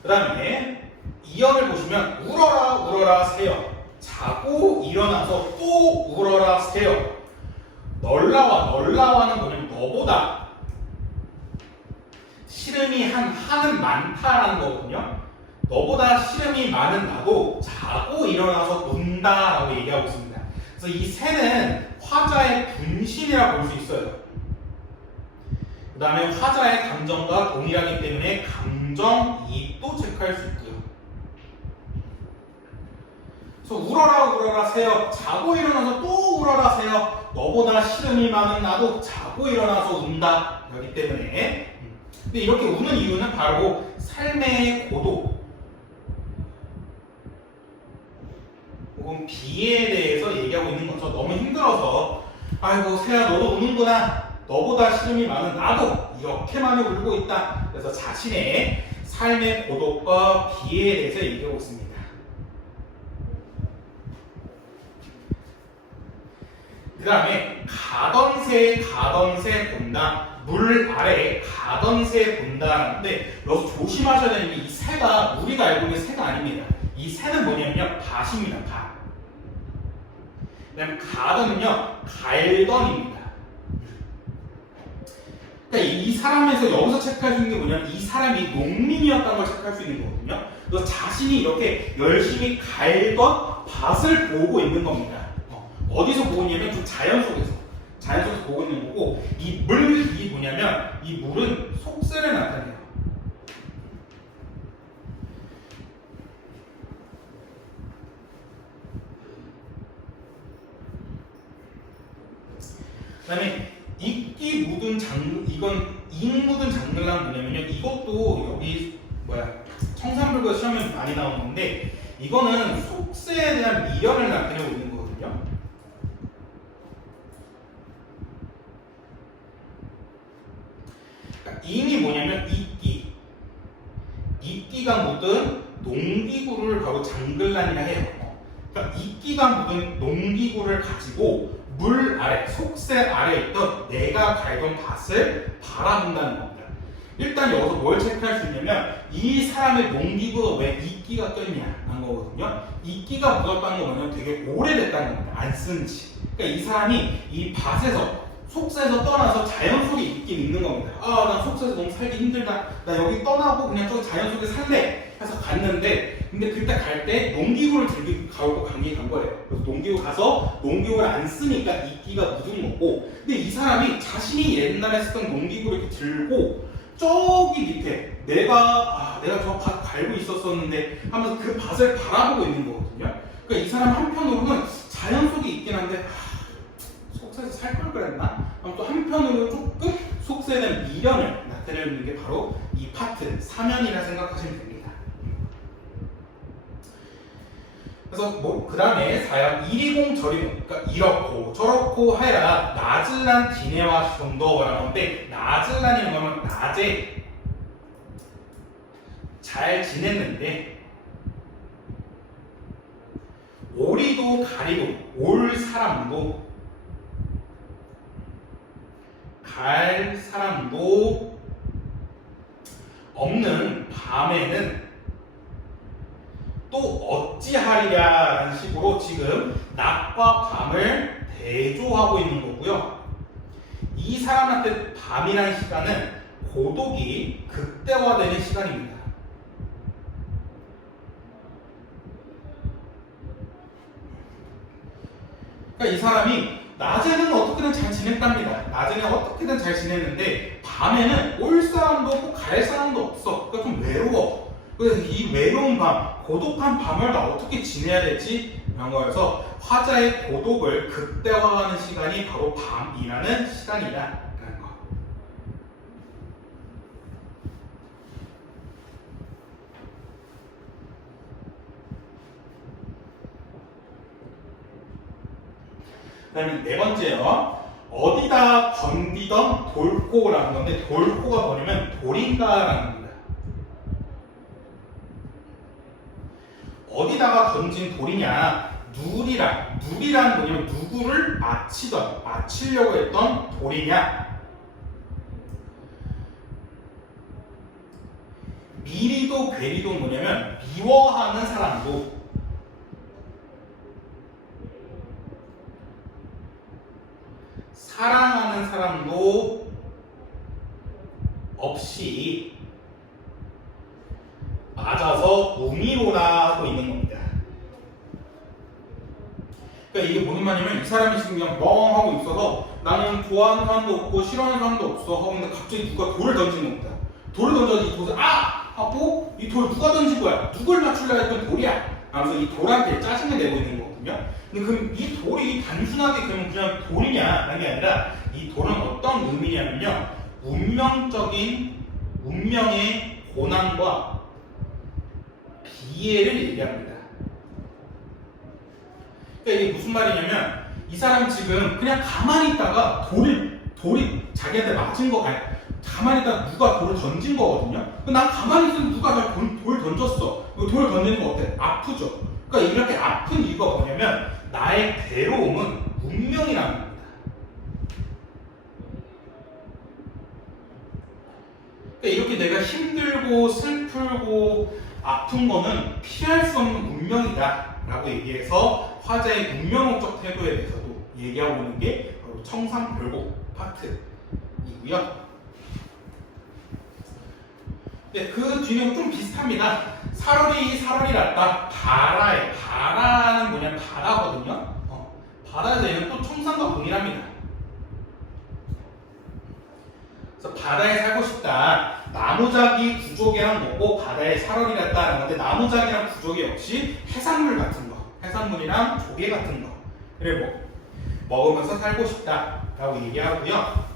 그 다음에 2연을 보시면 울어라 울어라 새여 자고 일어나서 또 울어라 새여. 널라와 널라와는 뭐냐면 너보다 시름이 한은 많다라는 거거든요. 너보다 시름이 많은 나도 자고 일어나서 운다라고 얘기하고 있습니다. 그래서 이 새는 화자의 분신이라고 볼 수 있어요. 그 다음에 화자의 감정과 동일하기 때문에 감정이입도 체크할 수 있고요. 그래서 울어라 울어라 새여 자고 일어나서 또 울어라 새여 너보다 시름이 많은 나도 자고 일어나서 운다 그렇기 때문에. 근데 이렇게 우는 이유는 바로 삶의 고독 혹은 비에 대해서 얘기하고 있는 거죠. 너무 힘들어서 아이고 새야 너도 우는구나, 너보다 시름이 많은 나도 이렇게 많이 울고 있다. 그래서 자신의 삶의 고독과 비에 대해서 얘기하고 있습니다. 그 다음에 가던 새 본다. 물 아래 가던 새 본다는데 여기서 조심하셔야 되는 게 이 새가 우리가 알고 있는 새가 아닙니다. 이 새는 뭐냐면요, 밭입니다. 밭. 그 다음에 가던은요, 갈던입니다. 그러니까 이 사람에서 여기서 체크할 수 있는 게 뭐냐면 이 사람이 농민이었다는 걸 체크할 수 있는 거거든요. 그래서 자신이 이렇게 열심히 갈던 밭을 보고 있는 겁니다. 어디서 보고 있냐면 좀 자연 속에서 보고 있는 거고, 이 물이 뭐냐면 이 물은 속세를 나타내요. 그 다음에 이끼 묻은 이건 잉 묻은 장글란 뭐냐면요, 이것도 여기 청산불교 시험에 많이 나오는데 이거는 속세에 대한 미련을 나타내고 있는 거거든요. 그러니까 잉이 뭐냐면 이끼가 묻은 농기구를 바로 장글란이라 해요. 그러니까 이끼가 묻은 농기구를 가지고 물 아래, 속세 아래에 있던 내가 갈던 밭을 바라본다는 겁니다. 일단 여기서 뭘 체크할 수 있냐면 이 사람의 농기구가 왜 이끼가 껴있냐는 거거든요. 이끼가 묻었다는 거 뭐냐면 되게 오래됐다는 겁니다. 안 쓴 지. 그러니까 이 사람이 이 밭에서 속세에서 떠나서 자연 속에 있긴 있는 겁니다. 난 속세에서 너무 살기 힘들다. 나 여기 떠나고 그냥 저 자연 속에 살래 해서 갔는데, 근데 그때 갈 때 농기구를 들고 가고 강에 간 거예요. 그래서 농기구 가서 농기구를 안 쓰니까 이끼가 묻은 거고, 근데 이 사람이 자신이 옛날에 쓰던 농기구를 이렇게 들고 저기 밑에 내가 저 밭 갈고 있었었는데 하면서 그 밭을 바라보고 있는 거거든요. 그러니까 이 사람 한편으로는 자연 속에 있긴 한데 속세에서 살 걸 그랬나? 또 한편으로 조금 속세에 대한 미련을 나타내는 게 바로 이 파트, 사면이라 생각하시면 됩니다. 그래서 뭐 그 다음에 4역 이리공 저리공, 그러니까 이렇고 저렇고 하여라 나즈란 디네와 정도라는 건데, 나즈란이라는 거는 낮에 잘 지냈는데 오리도 가리고 올 사람도 갈 사람도 없는 밤에는 또 어찌하리랴라는 식으로 지금 낮과 밤을 대조하고 있는 거고요. 이 사람한테 밤이라는 시간은 고독이 극대화되는 시간입니다. 그러니까 이 사람이 낮에는 어떻게든 잘 지냈답니다. 낮에는 어떻게든 잘 지냈는데 밤에는 올 사람도 없고 갈 사람도 없어. 그러니까 좀 외로워. 그래서 이 외로운 밤, 고독한 밤을 나 어떻게 지내야 되지? 이런 거여서 화자의 고독을 극대화하는 시간이 바로 밤이라는 시간이다라는 거. 그다음에 네 번째요. 어디다 던지던 돌고라는 건데, 돌고가 뭐냐면 돌인가라는 겁니다. 어디다가 던진 돌이냐? 누리란 뭐냐면 누구를 맞히려고 했던 돌이냐? 미리도 괴리도 뭐냐면 미워하는 사람도 사랑하는 사람도 없이 맞아서 우미로라 하고 있는 겁니다. 그러니까 이게 무슨 말이냐면 이 사람이 지금 그냥 멍하고 있어서 나는 좋아하는 사람도 없고 싫어하는 사람도 없어 하고 있는데 갑자기 누가 돌을 던지는 겁니다. 돌을 던져서 이 돌을 하고 이 돌 누가 던진 거야? 누굴 맞추려 했던 돌이야. 하면서 이 돌한테 짜증을 내고 있는 거거든요. 근데 그럼 이 돌이 단순하게 그냥 돌이냐라는 게 아니라 이 돌은 어떤 의미냐면요. 운명의 고난과 비애를 얘기합니다. 그러니까 이게 무슨 말이냐면 이 사람 지금 그냥 가만히 있다가 돌이 자기한테 맞은 거 아니야. 가만히 있다가 누가 돌을 던진 거거든요. 난 가만히 있으면 누가 나 돌 던졌어. 돌 던지는 거 어때? 아프죠. 그러니까 이렇게 아픈 이유가 뭐냐면 나의 괴로움은 운명이라는 겁니다. 그러니까 이렇게 내가 힘들고 슬프고 아픈 거는 피할 수 없는 운명이다 라고 얘기해서 화자의 운명론적 태도에 대해서도 얘기하고 있는 게 바로 청산별곡 파트이고요. 네, 그 뒤는 좀 비슷합니다. 사월이 났다. 바라는 뭐냐면 바다거든요. 바다에서 얘는 또 청산과 동일합니다. 그래서 바다에 살고 싶다. 나무작이 부족이랑 먹고 바다에 사월이 났다라는 건데, 나무작이랑 부족이 역시 해산물 같은 거, 해산물이랑 조개 같은 거를 먹으면서 살고 싶다라고 얘기하고요.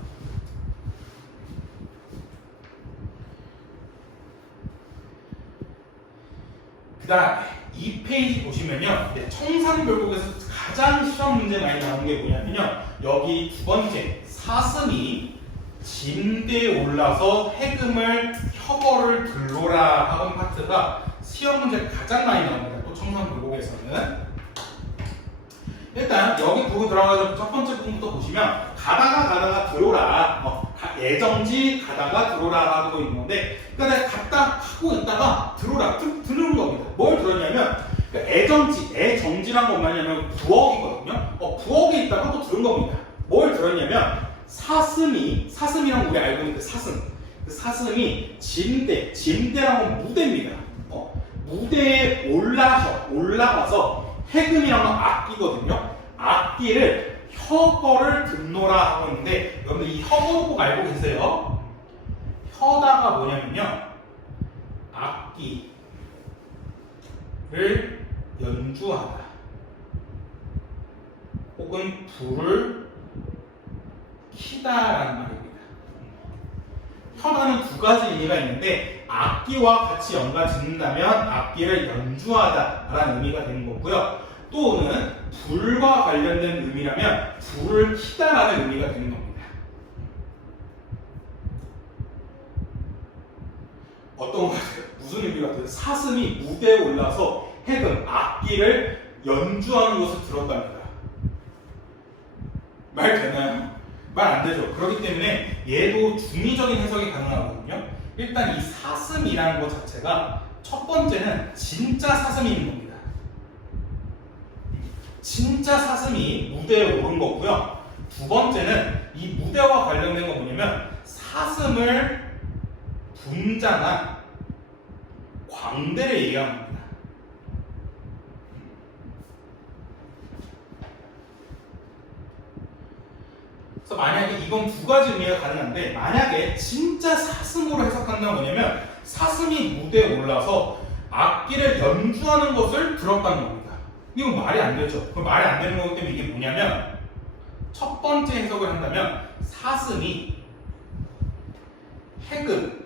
그 다음에 2페이지 보시면요. 청산별곡에서 가장 시험 문제 많이 나오는 게 뭐냐면요. 여기 두 번째, 사슴이 짐대에 올라서 해금을 혀거를 들로라 하는 파트가 시험 문제가 가장 많이 나옵니다. 또 청산별곡에서는. 일단 여기 부분 들어가서 첫 번째 부분부터 보시면 가다가 들어라, 예정지 가다가 들어라 하고 있는 건데, 그러니까 갔다 하고 있다가 들어라, 들은 겁니다. 뭘 들었냐면 애정지란 건 뭐냐면 부엌이거든요. 부엌에 있다가 또 들은 겁니다. 뭘 들었냐면 사슴이랑 우리 알고 있는 그 사슴이 짐대란 건 무대입니다. 무대에 올라가서 해금이란 건 악기거든요. 악기를 혀거를 듣노라 하고 있는데, 여러분들 이 혀거 꼭 알고 계세요. 혀다가 뭐냐면요, 악기를 연주하다 혹은 불을 키다라는 말입니다. 혀다는 두 가지 의미가 있는데, 악기와 같이 연관 짓는다면 악기를 연주하다라는 의미가 되는 거고요. 또는 불과 관련된 의미라면 불을 켜다라는 의미가 되는 겁니다. 어떤 거 같아요? 무슨 의미 같아요? 사슴이 무대에 올라서 해금, 악기를 연주하는 것을 들었답니다. 말 되나요? 말 안 되죠. 그렇기 때문에 얘도 중의적인 해석이 가능하거든요. 일단 이 사슴이라는 것 자체가 첫 번째는 진짜 사슴이 있는 겁니다. 진짜 사슴이 무대에 오른 거고요. 두 번째는 이 무대와 관련된 건 뭐냐면 사슴을 분장한 광대를 얘기하는 겁니다. 그래서 만약에 이건 두 가지 의미가 가능한데 만약에 진짜 사슴으로 해석한다면 뭐냐면 사슴이 무대에 올라서 악기를 연주하는 것을 들었다는 겁니다. 이건 말이 안 되죠. 그럼 말이 안 되는 거기 때문에 이게 뭐냐면 첫 번째 해석을 한다면 사슴이 해금,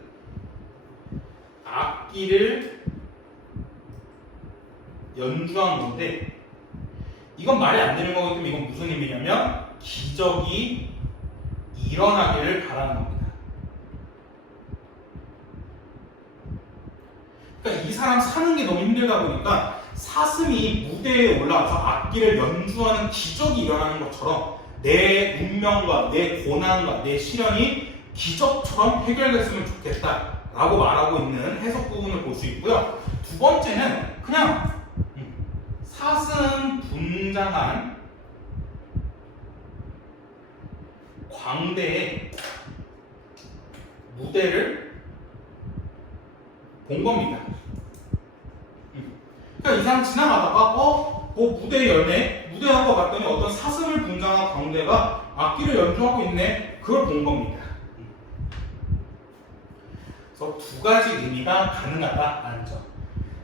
악기를 연주한 건데 이건 말이 안 되는 거기 때문에 이건 무슨 의미냐면 기적이 일어나기를 바라는 겁니다. 그러니까 이 사람 사는 게 너무 힘들다 보니까 사슴이 무대에 올라와서 악기를 연주하는 기적이 일어나는 것처럼 내 운명과 내 고난과 내 시련이 기적처럼 해결됐으면 좋겠다라고 말하고 있는 해석 부분을 볼 수 있고요. 두 번째는 그냥 사슴 분장한 광대의 무대를 본 겁니다. 그러니까 이 사람 지나가다가 무대 열네? 무대 한거 봤더니 어떤 사슴을 분장한 광대가 악기를 연주하고 있네? 그걸 본 겁니다. 그래서 두 가지 의미가 가능하다라는 점.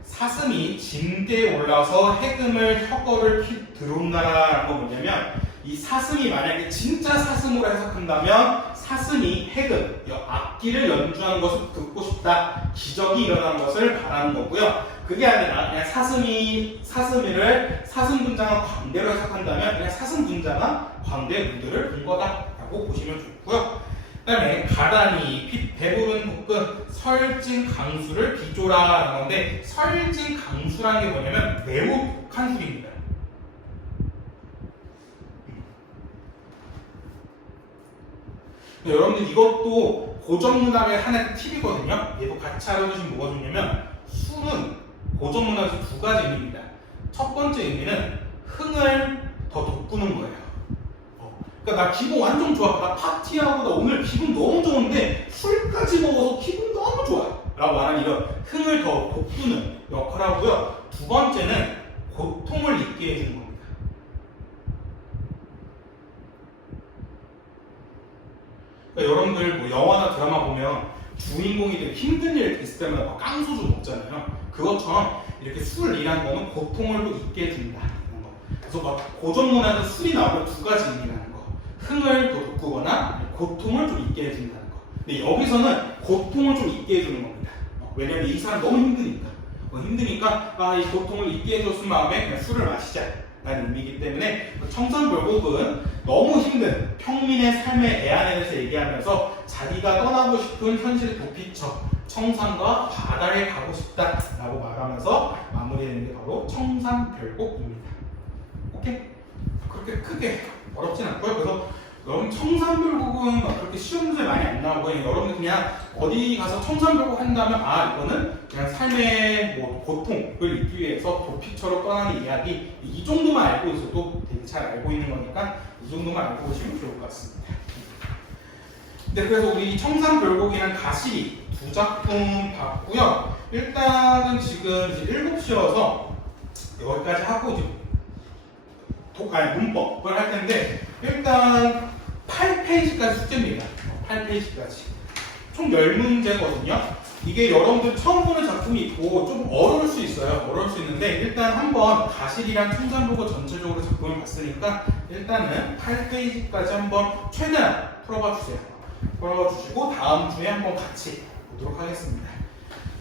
사슴이 짐대에 올라서 해금을 혀거를 들어온다라는 건 뭐냐면 이 사슴이 만약에 진짜 사슴으로 해석한다면 사슴이 해금, 악기를 연주하는 것을 듣고 싶다, 기적이 일어나는 것을 바라는 거고요. 그게 아니라 그냥 사슴이를 사슴 분장한 광대로 해석한다면 그냥 사슴 분장한 광대 무드를 본 거다라고 보시면 좋고요. 그 다음에 가다니, 배부른 복근, 설진 강수를 비조라라는 건데 설진 강수라는 게 뭐냐면 매우 독한 술입니다. 여러분들 이것도 고전문학의 하나의 팁이거든요. 얘도 같이 알아두시면 뭐가 좋냐면 술은 고전문학에서 두 가지 의미입니다. 첫 번째 의미는 흥을 더 돋구는 거예요. 그러니까 나 기분 완전 좋아. 나 파티하고 나 오늘 기분 너무 좋은데 술까지 먹어서 기분 너무 좋아 라고 말하는 이런 흥을 더 돋구는 역할을 하고요. 두 번째는 고통을 잊게 해주는 겁니다. 그러니까 여러분들 뭐 영화나 드라마 보면 주인공이 되게 힘든 일 있을 때마다 막 깡소주 먹잖아요. 그것처럼 이렇게 술이라는 거는 고통을 또 잊게 해준다는 거. 그래서 막 고전문학은 술이 나오면 두 가지 의미라는 거. 흥을 더 돋구거나 고통을 좀 잊게 해준다는 거. 근데 여기서는 고통을 좀 잊게 해주는 겁니다. 왜냐면 이 사람 너무 힘드니까. 이 고통을 잊게 해줬을 마음에 그냥 술을 마시자 라는 의미이기 때문에 청산별곡은 너무 힘든 평민의 삶의 애환에 대해서 얘기하면서 자기가 떠나고 싶은 현실의 도피처 청산과 바다에 가고 싶다 라고 말하면서 마무리되는 게 바로 청산별곡입니다. 오케이? 그렇게 크게 어렵진 않고요. 그래서 여러분 청산별곡은 그렇게 시험 문제 많이 안 나오고 여러분들 그냥 어디 가서 청산별곡 한다면 이거는 그냥 삶의 고통을 잊기 위해서 도피처로 떠나는 이야기 이 정도만 알고 있어도 되게 잘 알고 있는 거니까 이 정도만 알고 오시면 좋을 것 같습니다. 네, 그래서 우리 청산별곡이랑 가시리 두 작품 봤고요. 일단은 지금 이제 7시여서 여기까지 하고 이제 문법을 할 텐데 일단 8페이지까지 숙제입니다. 8페이지까지. 총 10문제거든요. 이게 여러분들 처음 보는 작품이 있고 좀 어려울 수 있어요. 어려울 수 있는데 일단 한번 가실이랑 청산별곡 전체적으로 작품을 봤으니까 일단은 8페이지까지 한번 최대한 풀어봐 주세요. 풀어봐 주시고 다음 주에 한번 같이 보도록 하겠습니다.